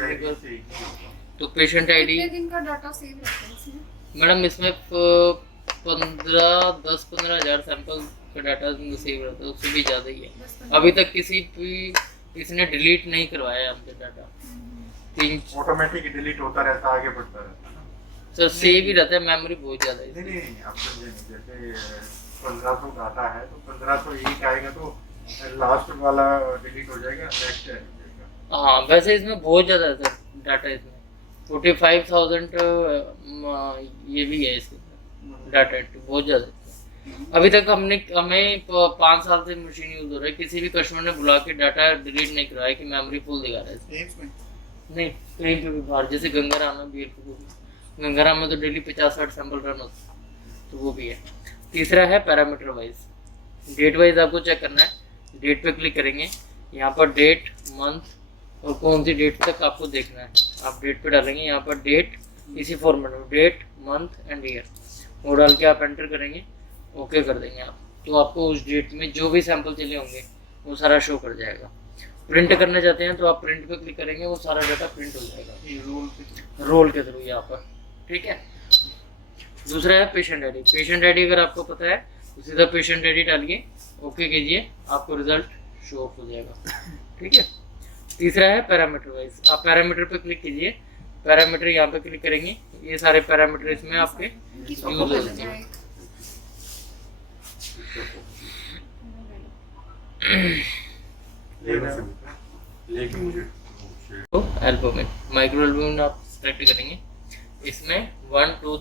तो पेशेंट आईडी। कितने दिन का डाटा सेव रहता है इसमें? मैडम इसमें 10-15 हज़ार सैंपल का डाटा सेव रहता है, उससे भी ज़्यादा ही है। अभी तक किसी ने डिलीट नहीं करवाया हमसे डाटा। 3 ऑटोमेटिक डिलीट होता रहता है, आगे बढ़ता रहता है ना। सर सेव ही रहता है, मेमोरी बहुत ज़्यादा है। नहीं आप समझे नहीं, जैसे 1500 डाटा है तो 1501 आएगा तो लास्ट वाला डिलीट हो जाएगा, नेक्स्ट आएगा। हाँ, वैसे इसमें बहुत ज़्यादा है सर डाटा। इसमें 45,000 ये भी है इसमें डाटा, बहुत ज़्यादा है। अभी तक हमें 5 साल से मशीन यूज हो रहा है, किसी भी कस्टमर ने बुला के डाटा डिलीट नहीं करवाया कि मेमोरी फुल दिखा रहा है इसमें। नहीं, कहीं पे भी बाहर, जैसे गंगाराम में बीएलपी, गंगाराम में तो डेली 50-60 सैंपल रन होते हैं, तो वो भी है। तीसरा है पैरामीटर वाइज। डेट वाइज आपको चेक करना है। डेट पे क्लिक करेंगे, यहाँ पर डेट, मंथ और कौन सी डेट तक आपको देखना है, आप डेट पे डालेंगे। यहाँ पर डेट इसी फॉर्मेट में, डेट, मंथ एंड ईयर वो डाल के आप एंटर करेंगे, ओके कर देंगे आप, तो आपको उस डेट में जो भी सैंपल चले होंगे वो सारा शो कर जाएगा। प्रिंट करना चाहते हैं तो आप प्रिंट पे क्लिक करेंगे, वो सारा डाटा प्रिंट हो जाएगा रोल के थ्रू यहाँ पर, ठीक है। दूसरा है पेशेंट आईडी। पेशेंट आईडी अगर आपको पता है तो सीधा पेशेंट आईडी डालिए, ओके कीजिए, आपको रिजल्ट शो ऑफ हो जाएगा, ठीक है। तीसरा है पैरामीटर वाइज। आप पैरामीटर पे क्लिक कीजिए, पैरामीटर यहाँ पे क्लिक करेंगे, ये सारे पैरामीटर इसमें आपके यूज हो जाते हैं। लेकिन मुझे तो एल्बुमिन, माइक्रो एल्बुमिन आप सेलेक्ट करेंगे। इसमें 1, 2,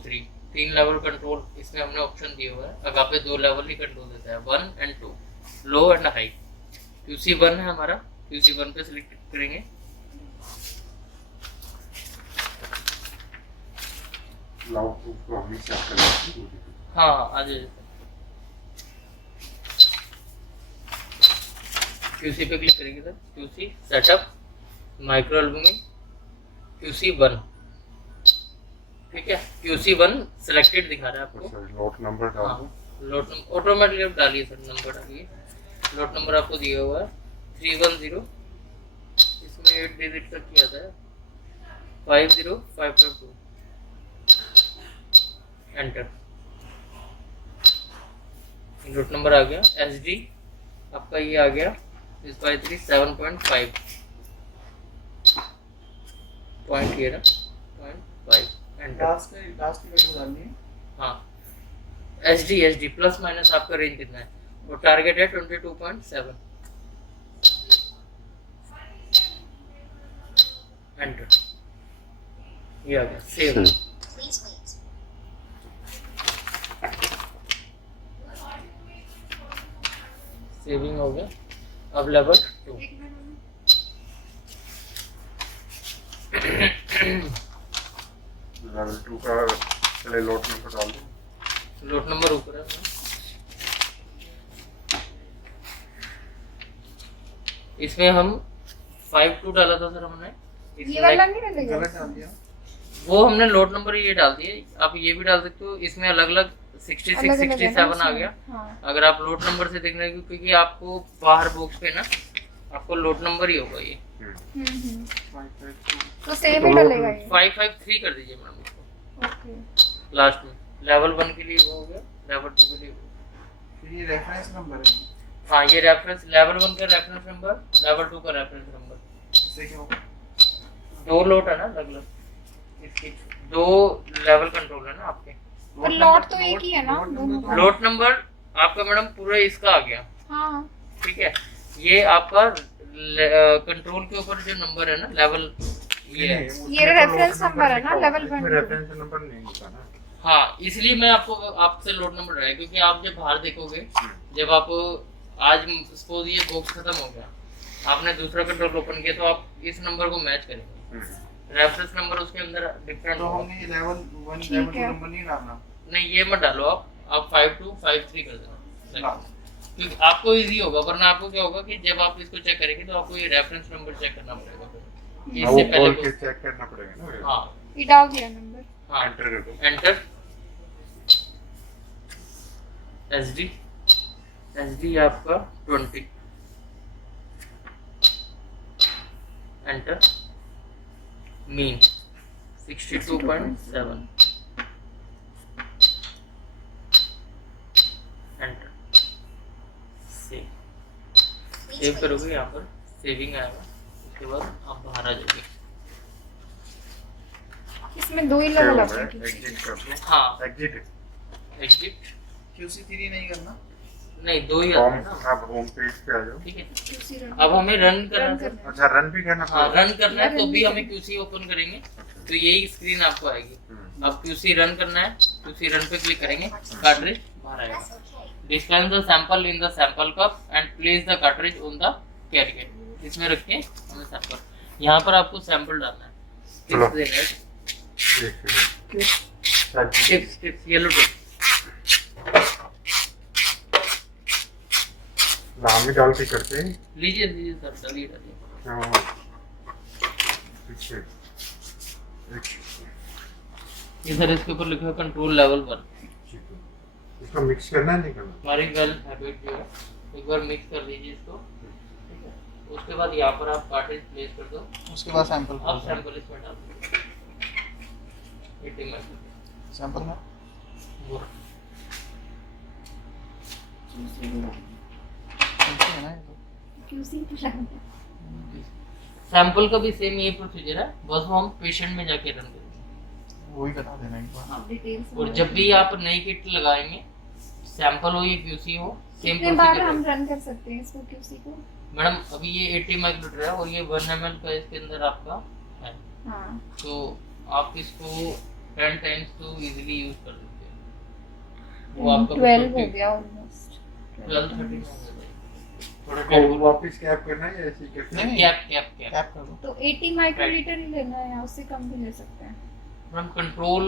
3 लेवल कंट्रोल इसमें हमने ऑप्शन दिए हुआ है। अगापे 2 लेवल ही कंट्रोल देता है, 1 और 2, लो एंड हाई। QC1 है हमारा, QC1 पे सिलेक्ट करेंगे। हाँ, आ जाइए। QC पे क्लिक करेंगे sir, QC setup, micro albumin, QC1, ठीक है। QC1 सिलेक्टेड दिखा रहा है आपको। अच्छा, नोट नंबर डाल हाँ, दो। लोट नंबर ऑटोमेटिकली आप डालिए सर, नंबर डालिए। लोट नंबर आपको दिया हुआ है 310, इसमें 8 डिजिट तक किया था 505.2, एंटर। लोट नंबर आ गया। SD आपका ये आ गया 7.5 पॉइंट, ये ना 0.5, एंटर। लास्ट की वैल्यू डालनी है। हाँ, SD प्लस माइनस आपका रेंज कितना है, वो टारगेट है 22.7, एंटर। ये आ गया सेव। सेविंग हो गया। अब लेवल 2, लेवल 2 का पहले लोट नंबर डाल दो। लोट नंबर ऊपर है। इसमें हम 52 डाला था सर हमने, ये वाला नहीं मिलेगा। गलत डाल दिया। वो हमने लोड नंबर ये डाल दिए। आप ये भी डाल सकते हो। इसमें अलग अलग 66 अलग-अलग है ना 67 आ इसमें? गया। हाँ। अगर आप लोड नंबर से देखना है, क्योंकि आपको बाहर बॉक्स पे ना आपको लोड नंबर ही होगा ये। हम्म। 552 तो सेम ही डलेगा ये। 553 कर दीजिए मैडम इसको ओके। लास्ट में। लेवल 1 के लिए वो हो गया, लेवल 2 के लिए वो। फिर ये रेफरेंस नंबर है, हाँ, ये रेफरेंस लेवल 1 का रेफरेंस नंबर, लेवल 2 का रेफरेंस नंबर। इससे क्या होगा? 2 लोट है ना अलग अलग, इसकी 2 लेवल कंट्रोल है ना आपके। पर लॉट तो एक ही है ना दोनों का? लोट नंबर आपका मैडम पूरा इसका आ गया, हाँ। ठीक है। ये आपका कंट्रोल के ऊपर जो नंबर है ना लेवल, ये है। ये रेफरेंस नंबर है ना लेवल इसमें 1। रेफरेंस नंबर नहीं होता ना। हाँ, इसलिए मैं आपसे लोड नंबर रहा है, क्योंकि आप जब बाहर देखोगे, जब आप आज सपोज ये बॉक्स खत्म हो गया, आपने दूसरा कंट्रोल ओपन किया, तो आप इस नंबर को मैच करेंगे। रेफरेंस नंबर उसके अंदर डिफरेंट तो होगा। हमने ये लेवल 1 ठीक लेवल 2 है। नंबर नहीं डालना। नहीं, ये मत डालो आप 52 53 कर देना, क्योंकि आपको इजी होगा। वरना आपको क्या होगा कि जब आप इसको चेक करेंगे तो आपको ये रेफरेंस नंबर चेक करना पड़ेगा फिर। कि वो इससे खोल पहले के चेक करना पड़ेगा ना। हाँ ये डाल दिया नंबर। हाँ, एंटर कर दो। एंटर। SD आपका 20, एंटर। Mean 62.7, enter. सेव करोगे, यहाँ पर सेविंग आएगा। उसके बाद आप बाहर आ जाओगे। इसमें 2 ही क्या लेवल होगा? है। एग्जिट कर दो। हाँ, एग्जिट एग्जिट QC3 नहीं करना। नहीं, 2 ही होम, आते हैं ना, आप होम पेज पे आ जाओ। ठीक है। QC run. अब हमें रन करना है। अच्छा, रन भी करना हाँ, पड़ेगा। रन करना है तो भी हमें QC ओपन करेंगे तो यही स्क्रीन आपको आएगी। अब QC रन करना है, QC रन पे क्लिक करेंगे, कार्ट्रिज बाहर आएगा। Dispense the sample in the sample cup and place the cartridge on the carrier. इसमें रखिए हमें सैंपल। यहाँ पर आपको सैंपल डालना है। चलो। टिप्स देना है। एक टिप्स येलो टिप्स। नाम ही डाल के करते हैं। लीजिए सर, डालिए। हाँ। पीछे। ये सर इसके ऊपर लिखा है कंट्रोल लेवल 1। इसको मिक्स करना है, नहीं करना? हमारी वेल हैबिट जो है, एक बार मिक्स कर दीजिए इसको, ठीक है। उसके बाद यहाँ पर आप कार्ट्रिज प्लेस कर दो। उसके बाद सैंपल आप सैंपल इसमें डाल दो। 80 ml सैंपल में वो। QC है ना ये तो। QC सैंपल का भी सेम ये प्रोसीजर है, बस वो हम पेशेंट में जाके रन करेंगे। वही बता देना एक बार। डिटेल्स। और जब भी आप नई किट लगाएंगे, सैंपल हो या QC हो, सेम कितने बार प्रोसीजर हम है। रन कर सकते हैं इसको QC को? मैडम अभी ये 80 माइक्रोलीटर है और ये 1 ml का इसके अंदर आपका है, हाँ। तो आप इसको 10 टाइम्स तो इजीली यूज कर सकते हैं। वो आपका 12 हो गया ऑलमोस्ट। 12 13 थोड़ा और वापस कैप करना है या ऐसे ही करना है? नहीं। कैप कैप कर दो। तो 80 माइक्रोलीटर ही लेना है या उससे कम भी ले सकते हैं? मैम कंट्रोल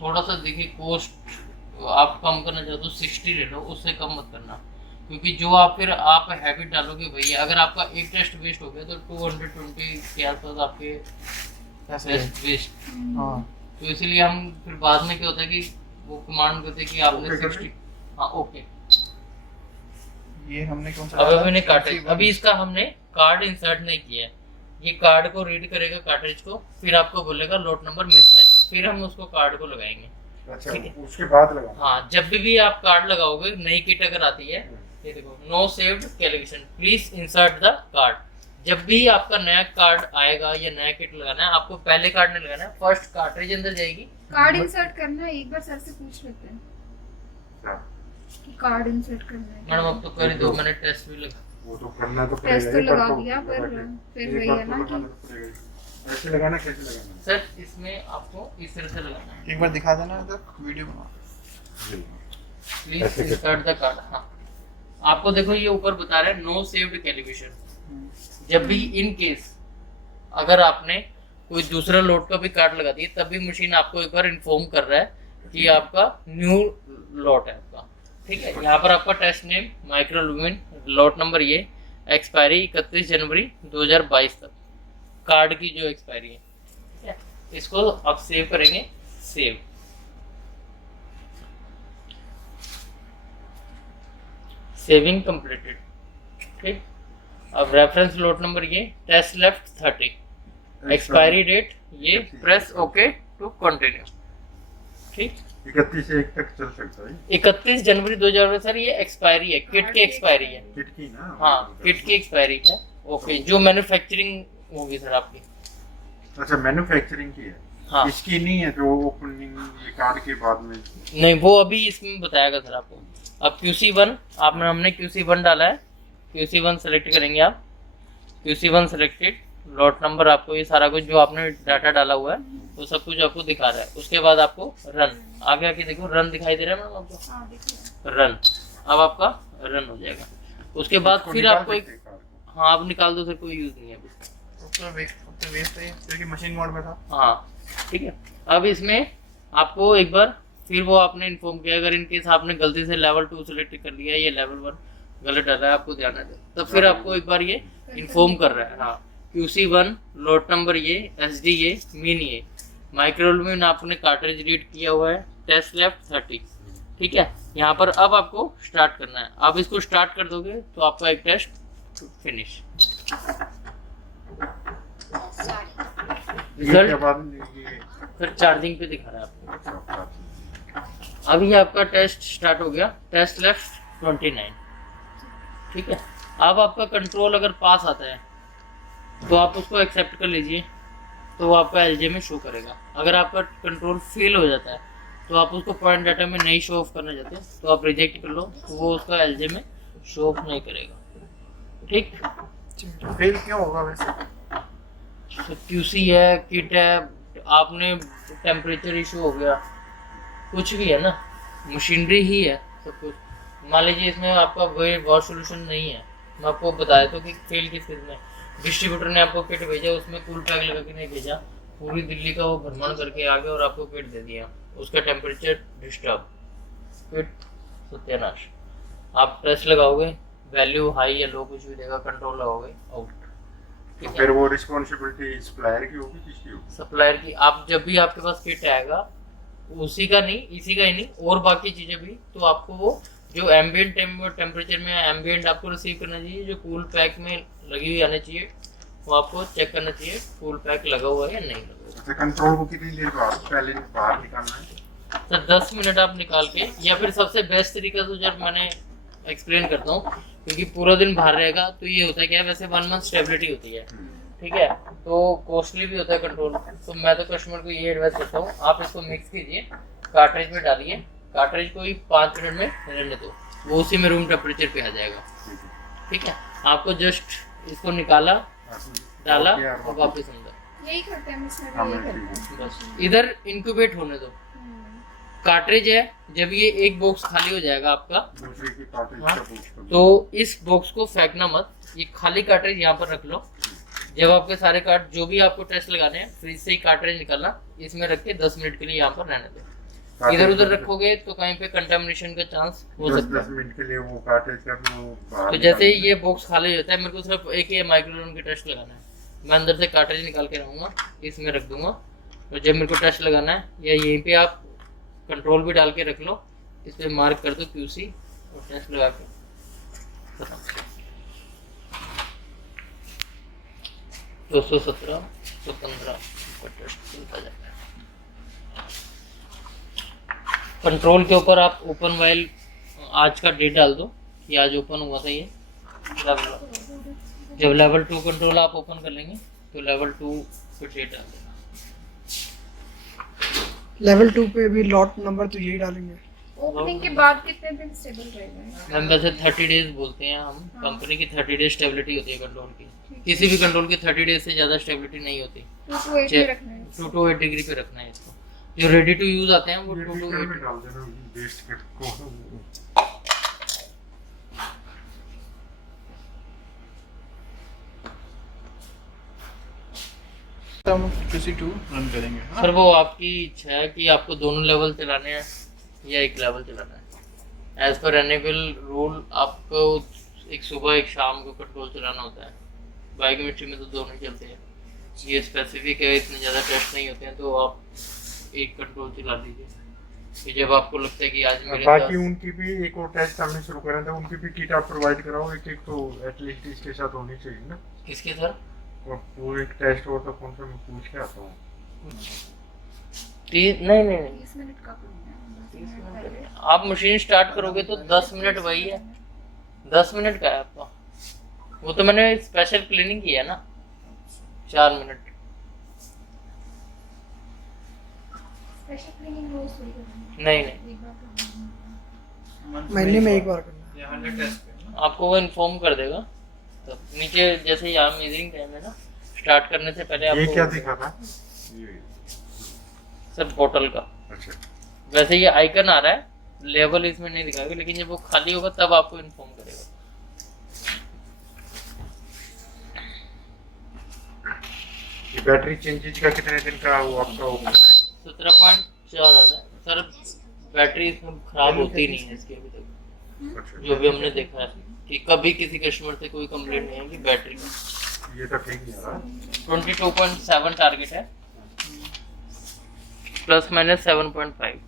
थोड़ा सा देखिए, कॉस्ट आप कम करना चाहते हो 60 ले लो, उससे कम मत करना, क्योंकि जो आप हैबिट डालोगे भैया, अगर आपका एक टेस्ट वेस्ट हो गया तो 220 के आसपास आपके ऐसे वेस्ट। हाँ तो इसलिए हम फिर बाद में क्या होता है कि वो कमांड करते हैं कि आपने Okay कर 60। दी? हाँ ओके। ये हमने कौन सा अब डाला? हमने कार्टेज, 61 अभी इसका हमने कार्ड इंसर्ट नहीं किया है। ये कार्ड को रीड करेगा कार्टेज को, फिर आपको बोलेगा लोड नंबर मिसमैच, फिर हम उसको कार्ड को लगाएंगे। अच्छा ठीक है। उसके बाद लगा। हाँ, जब भी आप कार्ड लगाओगे, नई किट अगर आती है, ये देखो no saved calculation please insert the card. जब भी आपका नया कार्ड आएगा या नया किट लगाना है, आपको पहले कार्ड नहीं लगाना है, फर्स्ट कार्ट्रिज अंदर जाएगी। कार्ड इंसर्ट करना है, एक बार सर से पूछ लेते हैं हाँ, कि कार्ड इंसर्ट करना है। मैडम अब तो कर ही दो, मैंने टेस्ट भी लगा। वो तो करना तो टेस्ट तो ही, पर लगा तो दिया, पर लगा के- फिर एक वही बार है तो ना लगाना कि तो पड़ेगा ही। ऐसे लगाना कैसे लगाना सर इसमें आपको इस तरह से लगाना है, एक बार दिखा देना इधर वीडियो बना जी। प्लीज ऐसे कैसे? Insert the card. हाँ, आपको देखो ये ऊपर बता रहा है नो सेव्ड कैलकुलेशन। जब भी इन केस अगर आपने कोई दूसरा लोड का भी कार्ड लगा दिया, तब भी मशीन आपको एक बार इन्फॉर्म कर रहा है कि आपका न्यू लॉट है आपका। ठीक है, यहाँ पर आपका test name micro lumin, lot number ये, एक्सपायरी 31 जनवरी 2022 तक, कार्ड की जो एक्सपायरी है। ठीक है, इसको आप सेव करेंगे, सेव। Saving completed. ठीक, अब रेफरेंस लोड नंबर ये, टेस्ट लेफ्ट 30, एक्सपायरी डेट ये, प्रेस ओके टू कंटिन्यू। ठीक, 31 से 1 तक चल सकता है 31 जनवरी 2000। सर ये एक्सपायरी है, किट की एक्सपायरी है। किट की ना। हाँ, किट की एक्सपायरी है। ओके, जो मैन्युफैक्चरिंग होगी सर आपकी। अच्छा मैन्युफैक्चरिंग की है। हाँ, इसकी नहीं है जो ओपनिंग ये कार्ड के बाद में। नहीं वो अभी इसमें बताएगा सर आपको। अब QC1 आपने, हमने QC1 डाला है, QC1 सेलेक्ट करेंगे आप, QC1 सेलेक्टेड, लॉट नंबर आपको ये सारा कुछ जो आपने डाटा डाला हुआ है वो सब कुछ आपको दिखा रहा है। उसके बाद आपको रन, आगे आके देखो रन दिखाई दे रहा है मैडम आपको, हाँ देखिए रन। अब आपका रन हो जाएगा। उसके बाद इसको फिर निकाल आपको एक, सकते हैं कार्ड को। हाँ आप निकाल दो सर, कोई यूज नहीं है अभी। तो वेस्ट है क्योंकि मशीन मोड में था। हाँ ठीक है, अब इसमें आपको एक बार फिर वो आपने इन्फॉर्म किया, अगर इनकेस आपने गलती से लेवल 2 सेलेक्ट कर लिया, ये लेवल 1 गलत डाला है, आपको ध्यान है, तब फिर आपको एक बार ये इन्फॉर्म कर रहा है। हाँ, QC1 लॉट नंबर ये, SD ये, मीन ये, माइक्रोलुमिन आपने कार्ट्रिज रीड किया हुआ है, टेस्ट लेफ्ट 30। ठीक है, यहाँ पर अब आपको स्टार्ट करना है। आप इसको स्टार्ट कर दोगे तो आपका एक टेस्ट फिनिश। ये रिजल्ट के बाद ये फिर चार्जिंग पे दिखा रहा है आपको। अच्छा, अभी आपका टेस्ट स्टार्ट हो गया, टेस्ट लेफ्ट 29। ठीक है, अब आपका कंट्रोल अगर पास आता है तो आप उसको एक्सेप्ट कर लीजिए, तो वो आपका LJ में शो करेगा। अगर आपका कंट्रोल फेल हो जाता है तो आप उसको पॉइंट डाटा में नहीं शो ऑफ करना चाहते तो आप रिजेक्ट कर लो, तो वो उसका LJ में शो ऑफ नहीं करेगा। ठीक, फेल क्यों होगा वैसे? तो QC है, किट है, आपने टेम्परेचर इशू हो गया, कुछ भी है ना, मशीनरी ही है सब कुछ। मान लीजिए इसमें आपका वही वॉश सोल्यूशन नहीं है, मैं आपको बताया तो कि फेल किस चीज़ में, डिस्ट्रीब्यूटर ने आपको किट भेजा, उसमें कूल पैक लगा के नहीं भेजा, पूरी दिल्ली का वो भ्रमण करके आ गया और आपको किट दे दिया, उसका टेम्परेचर डिस्टर्ब, किट सत्यानाश। आप टेस्ट लगाओगे, वैल्यू हाई या लो कुछ भी देगा, कंट्रोल लगाओगे, आउट। ठीक है, फिर वो रिस्पॉन्सिबिलिटी सप्लायर की होगी, किसकी होगी? सप्लायर की। आप जब भी आपके पास किट आएगा, उसी का नहीं, इसी का ही नहीं, और बाकी चीज़ें भी, तो आपको वो जो एम्बिएंट टेम्परेचर में एम्बिएंट आपको रिसीव करना चाहिए, जो कूल पैक में लगी हुई आनी चाहिए, वो आपको चेक करना चाहिए कूल पैक लगा हुआ है या नहीं लगा हुआ। अच्छा, कंट्रोल को कितनी देर बाद पहले बाहर निकालना है? तो 10 मिनट आप निकाल के, या फिर सबसे बेस्ट तरीका तो जब मैंने एक्सप्लेन करता हूँ, क्योंकि पूरा दिन बाहर रहेगा तो ये होता है क्या, वैसे 1 मंथ स्टेबिलिटी होती है। ठीक है, तो कॉस्टली भी होता है कंट्रोल, तो मैं तो कस्टमर को ये एडवाइस करता हूँ, आप इसको मिक्स कीजिए, कार्ट्रिज में डालिए, कार्ट्रिज को ही 5 मिनट में रहने दो, वो उसी में रूम टेम्परेचर पे आ जाएगा। ठीक है, आपको जस्ट इसको निकाला, डाला और वापस अंदर, यही करते हैं हम इसमें हाँ, भी, यही मैं करते हैं। बस इधर इंक्यूबेट होने दो। कार्ट्रिज है, जब ये एक बॉक्स खाली हो जाएगा आपका, दूसरे की कार्ट्रिज हाँ, का बॉक्स कर दो। तो इस बॉक्स को फेंकना मत, ये खाली कार्ट्रिज यहाँ पर रख लो। जब आपके सारे कार्ड जो भी आपको टेस्ट लगाने हैं, फ्रिज से ही कार्ट्रिज निकालना, इसमें रख के 10 मिनट के लिए यहाँ पर रहने दो। इधर उधर रखोगे तो कहीं पे कंटामिनेशन का चांस हो सकता 10 है। मिनट के लिए वो कार्ट्रिज का वो बाहर तो जैसे ही निकाल ये बॉक्स खाली होता है, मेरे को सिर्फ एक ये माइक्रोलूम की टेस्ट लगाना है, मैं अंदर से कार्ट्रिज निकाल के रहूँगा, इसमें रख दूंगा, और जब मेरे को टेस्ट लगाना है या यहीं पे आप कंट्रोल भी डाल के रख लो, इस पर मार्क कर दो QC और टेस्ट लगा के खत्म। 217 215 का टेस्ट चलता जाता है। कंट्रोल के ऊपर आप ओपन वाइल आज का डेट डाल दो कि आज ओपन हुआ था ये। जब लेवल 2 कंट्रोल आप ओपन कर लेंगे तो लेवल 2 पे डेट डाल देना। लेवल 2 पे भी लॉट नंबर तो यही डालेंगे। ओपनिंग के बाद कितने दिन स्टेबल रहेगा? मैम वैसे 30 डेज बोलते हैं हम, कंपनी की 30 डेज स्टेबिलिटी होती है कंट्रोल की। किसी भी कंट्रोल की 30 डेज से ज़्यादा स्टेबिलिटी नहीं होती। 2 to 8 में रखना है। 2 to 8 डिग्री पे रखना है इसको। जो रेडी टू यूज आते हैं वो 2 to 8 में डाल देना बेस्ट किट को। हम QC2 रन करेंगे। हाँ? सर वो आपकी इच्छा है कि आपको दोनों लेवल चलाने हैं या एक लेवल चलाना है। एज पर एनेबल रूल आपको एक सुबह एक शाम को कंट्रोल चलाना होता है। बायोकेमिस्ट्री में तो दोनों चलते हैं, ये स्पेसिफिक है, इतने ज़्यादा टेस्ट नहीं होते हैं, तो आप एक कंट्रोल चला लीजिए कि जब आपको लगता है कि आज मेरे बाकी उनकी भी एक और टेस्ट हमने शुरू करा था, उनकी भी किट आप प्रोवाइड कराओ, एक तो एटलीस्ट इसके साथ होनी चाहिए ना। किसके सर? और वो एक टेस्ट और तो कौन सा मैं पूछ के आता हूँ। नहीं 30 मिनट का करना है। आप मशीन स्टार्ट करोगे तो 10 मिनट वही है, 10 मिनट का है आपका। वो तो मैंने स्पेशल क्लीनिंग किया ना 4 मिनट। स्पेशल क्लीनिंग रोज थोड़ी करना है। नहीं एक बार करना है। महीने में एक बार करना है। या 100 टेस्ट पे ना? आपको वो इन्फॉर्म कर देगा। तो नीचे जैसे यहाँ मेजरिंग टाइम है ना, स्टार्ट करने से पहले ये आपको क्या दिखा था? ये सर बोतल का। अच्छा वैसे ये आइकन आ रहा है, लेवल इसमें नहीं दिखाएगा, लेकिन जब वो खाली होगा तब आपको इन्फॉर्म करेगा। ये बैटरी चेंजेज का कितने दिन का वो आपका ऑप्शन है? 17.14 है सर। बैटरी इसमें खराब होती नहीं है इसकी अभी तक, अच्छा जो भी हमने देखा है कि कभी किसी कस्टमर से कोई कंप्लेंट नहीं है कि बैटरी का। ये तो ठीक नहीं आ रहा। 22.7 टारगेट है, प्लस माइनस 7.5,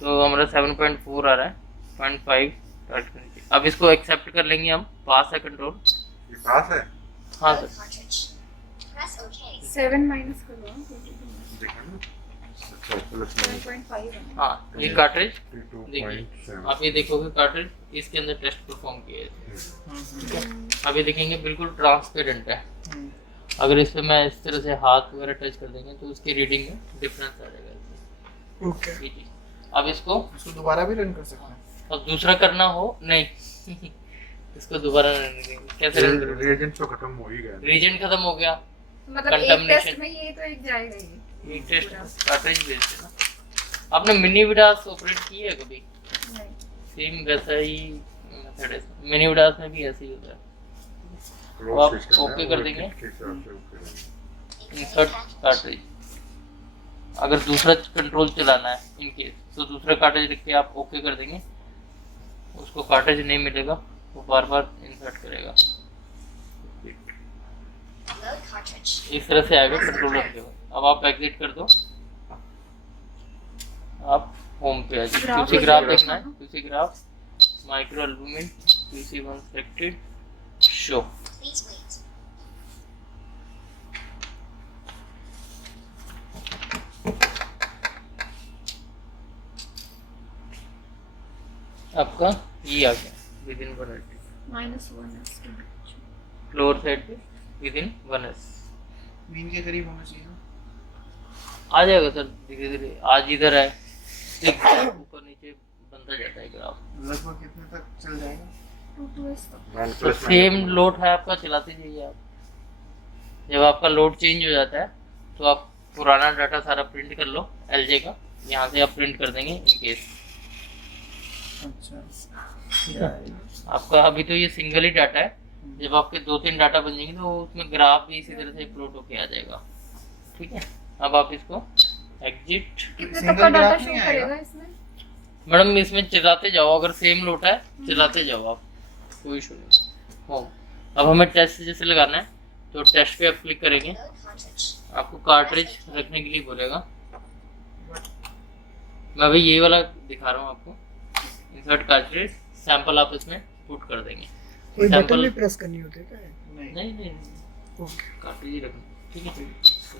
तो हमारा 7.4 आ रहा है, 0.5 टारगेट करने की। अब इसको एक्सेप्ट कर लेंगे हम, पास है कंट्रोल। ये पास है? हाँ सर। 7 माइनस करो। देखा ना? अच्छा प्लस 7.5 है। हाँ ये कार्ट्रिज देखिए, 2.7 आप ये देखोगे कार्ट्रिज, इसके अंदर टेस्ट परफॉर्म किया है। अभी देखेंगे बिल्कुल ट्रांसपेरेंट है। अगर इस पे मैं इस तरह से हाथ वगैरह टच कर देंगे तो उसकी रीडिंग में डिफरेंस आ जाएगा इसमें। ओके। ये चीज़। अब इसको दोबारा भी रन कर सकते हैं। अब दूसरा करना हो नहीं इसको दोबारा रन नहीं देंगे। कैसे रन करोगे? रिएजेंट तो खत्म हो ही गया। रीजन खत्म हो गया, मतलब एक Contamination। टेस्ट में ये तो एक जाएगा ही। ये टेस्ट कार्ट्रिज भेजते ना। आपने मिनी विडास ऑपरेट की है कभी? नहीं। सेम वैसा ही मेथड है, मिनी विडास में भी ऐसे ही होता है। Close आप system है, ओके वो कर देंगे। किट के हिसाब से ओके रहेगा। Insert cartridge. अगर दूसरा कंट्रोल चलाना है इन केस, तो दूसरा कार्ट्रिज रख के आप ओके कर देंगे, उसको कार्ट्रिज नहीं मिलेगा, वो बार बार इंसर्ट करेगा। इस तरह से आएगा कंट्रोलर के बाद। अब आप एग्जिट कर दो, आप होम पे आ जाइए। QC ग्राफ देखना है, QC graph, micro albumin, QC1 selected, show. आपका ये आ गया विद इन 1 -1 फ्लोर साइड पे विद इन 1S मीन के करीब होना चाहिए ना? आ जाएगा सर धीरे धीरे। आज इधर है, ऊपर नीचे बनता जाता है ग्राफ। लगभग कितने तक चल जाएगा? 2S तक। 1 तो सेम लोड है आपका, चलाते जाइए आप। जब आपका लोड चेंज हो जाता है तो आप पुराना डाटा सारा प्रिंट कर लो LJ का, यहाँ से आप प्रिंट कर देंगे इन केस। अच्छा। आपका अभी तो ये सिंगल ही डाटा है, जब आपके 2-3 डाटा बन जाएंगे तो उसमें ग्राफ भी इसी तरह से प्लॉट होके आ जाएगा। ठीक है, अब आप इसको एग्जिट। कितने Single तक का डाटा graph शो नहीं आएगा? करेगा इसमें? मैडम इसमें चलाते जाओ, अगर सेम लोट है चलाते जाओ आप, कोई इशू नहीं। होम। अब हमें टेस्ट जैसे लगाना है तो टेस्ट पे आप क्लिक करेंगे, आपको कार्ट्रिज रखने के लिए बोलेगा। मैं अभी ये वाला दिखा रहा हूँ आपको, इंसर्ट कार्ट्रिज, सैंपल आप इसमें पुट कर देंगे। कोई बटन सैंपल भी प्रेस करनी होती है क्या? नहीं नहीं, ओके। कार्ट्रिज ही रखना, ठीक है।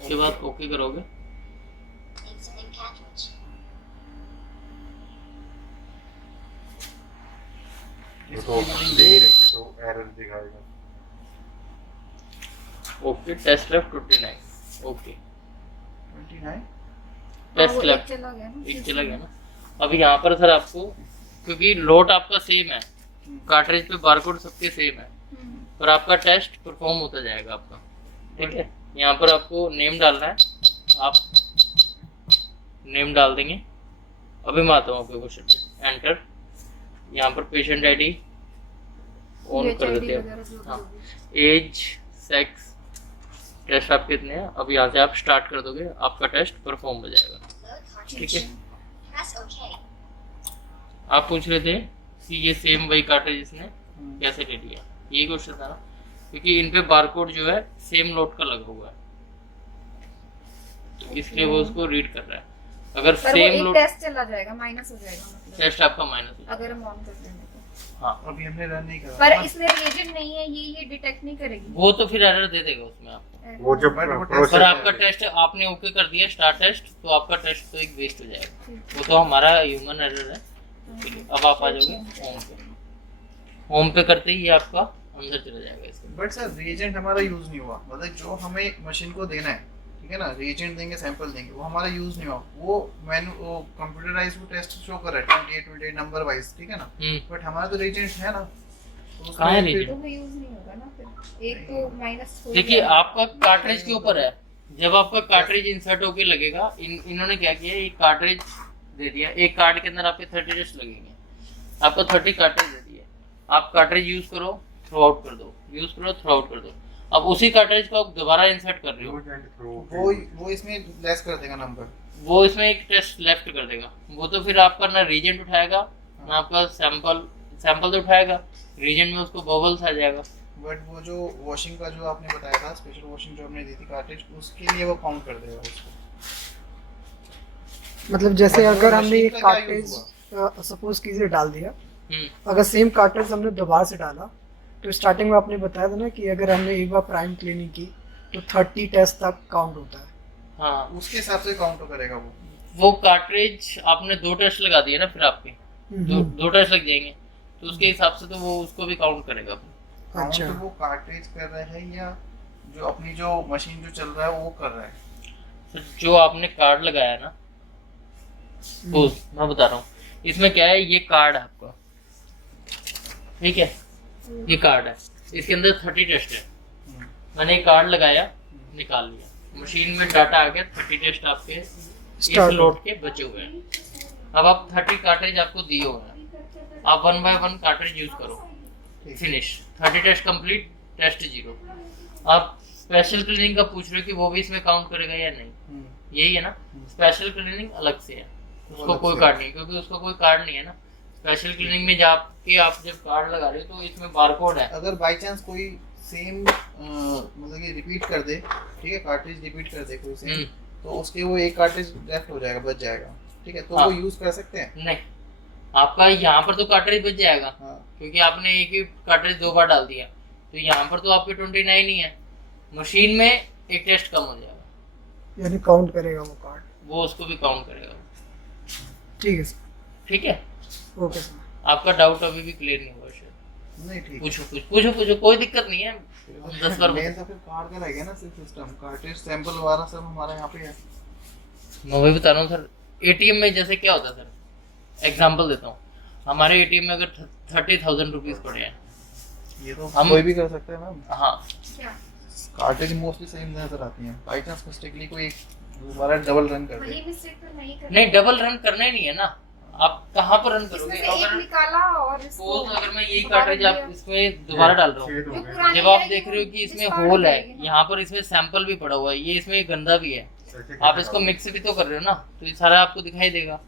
उसके बाद ओके करोगे, तो नहीं रखिए तो एरर दिखाएगा। Okay. Test left 29, okay. 29 test वो लेफ्ट चला गया ना, एक चला गया ना। अब यहाँ पर सर आपको, क्योंकि लोड आपका सेम है, कार्ट्रिज पे बारकोड सबके सेम है, पर आपका टेस्ट परफॉर्म होता जाएगा आपका, ठीक है। यहाँ पर आपको नेम डालना है, आप नेम डाल देंगे। अभी मैं आता हूँ आपके क्वेश्चन पे, एंटर। यहाँ पर पेशेंट आईडी ऑन कर देते हैं। हाँ, एज, सेक्स, टेस्ट आपके इतने हैं। अब यहाँ से आप स्टार्ट कर दोगे, आपका टेस्ट परफॉर्म हो जाएगा, ठीक है। आप पूछ रहे थे कि ये सेम वही कार्ट्रिज इसने कैसे ले लिया, यही क्वेश्चन था ना, क्योंकि इन पे बारकोड जो है सेम लोड का लगा हुआ है, तो इसलिए वो उसको रीड कर रहा है। अगर पर वो सेम एक लोड, टेस्ट चला जाएगा, माइनस हो जाएगा मतलब, टेस्ट आपका माइनस हो अगर हम ऑन कर देंगे तो। हाँ, अभी हमने रन नहीं करा। पर इसमें रिएजेंट नहीं है, ये डिटेक्ट नहीं करेगी। वो तो फिर एरर दे देगा उसमें आपको। वो जब But वो प्रोसेस पर आपका टेस्ट आपने ओके कर दिया स्टार्ट टेस्ट, तो आपका टेस्ट तो एक वेस्ट हो जाएगा, वो तो हमारा ह्यूमन एरर है। ठीक है, अब आप आ जाओगे होम पे। होम पे करते ही ये आपका अंदर चला जाएगा इसके। बट सर रिएजेंट हमारा यूज नहीं हुआ, मतलब जो हमें मशीन को देना है, ठीक है ना, रिएजेंट देंगे, सैंपल देंगे, वो हमारा यूज नहीं हुआ। वो वो कंप्यूटराइज वो टेस्ट शो कर रहा है 28 नंबर वाइज, ठीक है ना, बट हमारा तो रिएजेंट है ना, तो कहाँ है उसमें फिर- तो वो यूज नहीं होगा ना फिर, एक तो माइनस हो देखिए जाएगा। आपका कार्ट्रिज के ऊपर है, जब आपका कार्ट्रिज इंसर्ट होके लगेगा, इन्होंने क्या किया, एक कार्ट्रिज दे दिया, एक कार्ड के अंदर आपके 30 टेस्ट लगेंगे, आपको 30 कार्ट्रिज दे दिए, आप कार्ट्रिज यूज करो, थ्रो आउट कर दो, यूज करो, थ्रो आउट कर दो। अब उसी कार्ट्रिज को आप दोबारा इंसर्ट कर रहे हो, वो इसमें लेस कर देगा नंबर, वो इसमें एक टेस्ट लेफ्ट कर देगा, वो तो फिर आपका ना रीजेंट उठाएगा ना आपका सैंपल तो उठाएगा, रीजेंट में उसको बबल्स आ जाएगा। बट वो जो वॉशिंग का जो आपने बताया था, स्पेशल वॉशिंग जो हमने दी थी कार्ट्रिज, उसके लिए वो काउंट कर देगा उसको। मतलब जैसे और अगर वो हमने मशीन एक का क्या कार्ट्रिज सपोज कीजिए डाल दिया, हम्म, अगर सेम कार्ट्रिज हमने दोबारा से डाला, तो स्टार्टिंग में आपने बताया था ना कि अगर हमने एक बार प्राइम क्लीनिंग की तो 30 टेस्ट तक काउंट होता है। हाँ, उसके हिसाब से काउंट करेगा वो कार्ट्रिज आपने 2 टेस्ट लगा दिए ना, फिर आपके दो टेस्ट लग जाएंगे, तो उसके हिसाब से तो वो उसको भी काउंट करेगा। काउंट अच्छा। वो कार्ट्रिज कर रहा है या जो अपनी जो मशीन जो चल रहा है वो कर रहा है? तो जो आपने कार्ड लगाया ना, सपोज मैं बता रहा हूँ, इसमें क्या है, ये कार्ड है आपका, ठीक है, ये कार्ड है, इसके अंदर 30 टेस्ट है, मैंने एक कार्ड लगाया, निकाल लिया, मशीन में डाटा आ गया, 30 टेस्ट आपके इस लोड के बचे हुए हैं। अब आप 30 कार्ट्रिज आपको दिए हुए हैं, आप 1 बाय 1 कार्ट्रिज यूज करो, फिनिश, 30 टेस्ट कंप्लीट, टेस्ट 0। आप स्पेशल क्लीनिंग का पूछ रहे हो कि वो भी इसमें काउंट करेगा या नहीं, यही है ना। स्पेशल क्लीनिंग अलग से है, उसको कोई कार्ड नहीं, क्योंकि उसका कोई कार्ड नहीं है ना। स्पेशल क्लीनिंग में जाके आप जब कार्ड लगा रहे हो तो इसमें बारकोड है। अगर बाय चांस कोई सेम मतलब कि रिपीट कर दे, ठीक है, कार्ट्रिज रिपीट कर दे कोई सेम, तो उसके वो एक कार्ट्रिज लेफ्ट हो जाएगा, बच जाएगा, ठीक है, तो हाँ। वो यूज कर सकते हैं। नहीं, आपका यहाँ पर तो कार्ट्रिज बच जाएगा, हाँ। क्योंकि आपने एक ही कार्ट्रिज 2 बार डाल दिया, तो यहाँ पर तो आपके 29 ही है, मशीन में एक टेस्ट कम हो जाएगा, यानी काउंट करेगा वो कार्ड। वो उसको भी काउंट करेगा। ठीक है सर, ठीक है, ओके सर। आपका डाउट अभी भी क्लियर नहीं हुआ शायद, नहीं, ठीक पूछो, कोई दिक्कत नहीं है, हम 10 बार मेन तो फिर कार्ड का रह गया ना सिस्टम, कार्ट्रिज सैंपल वाला सब हमारा यहाँ पे है। मैं वही बता रहा हूँ सर। एटीएम में जैसे क्या होता है सर, एग्जांपल देता हूँ, हमारे एटीएम में अगर 30,000 रुपीज पड़े हैं, ये तो हम- कोई भी कर सकता है मैम। हाँ, क्या कार्ट्रिज मोस्टली सेम नजर आती हैं, बाय चांस मिस्टेकली कोई दोबारा डबल रन कर दे। वही मिस्टेक तो नहीं करना। नहीं, डबल रन करना ही नहीं है ना, आप कहाँ पर रन इसमें करोगे? से एक अगर निकाला और इसको सपोज अगर मैं यही दोबारा कार्ट्रिज दिया। आप इसमें दोबारा डाल रहा हूँ, छेद हो जो गए। पुरानी जब आप जाएगी देख रहे हो वो कि इसमें discard होल हो है, जाएगी ना। यहाँ पर इसमें सैंपल भी पड़ा हुआ है, ये इसमें गंदा भी है, ऐसे आप कैसे इसको डालोगे? मिक्स भी तो कर रहे हो ना, तो ये सारा आपको दिखाई देगा।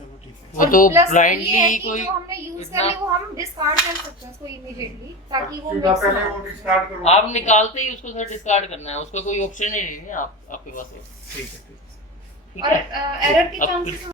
चलो ठीक है। वो तो plus ये है ब्लाइंडली कि कोई जो हमने यूज कर इतना- ली वो हम डिस्कार्ड कर सकते हैं उसको इमीडिएटली, ताकि वो सीधा mix पहले ना वो हो। डिस्कार्ड करो। आप निकालते ही उसको सर डिस्कार्ड करना है, उसका कोई ऑप्शन ही नहीं है आप आपके पास है। ठीक है ठीक है। ठीक और है एरर के अब चांसेस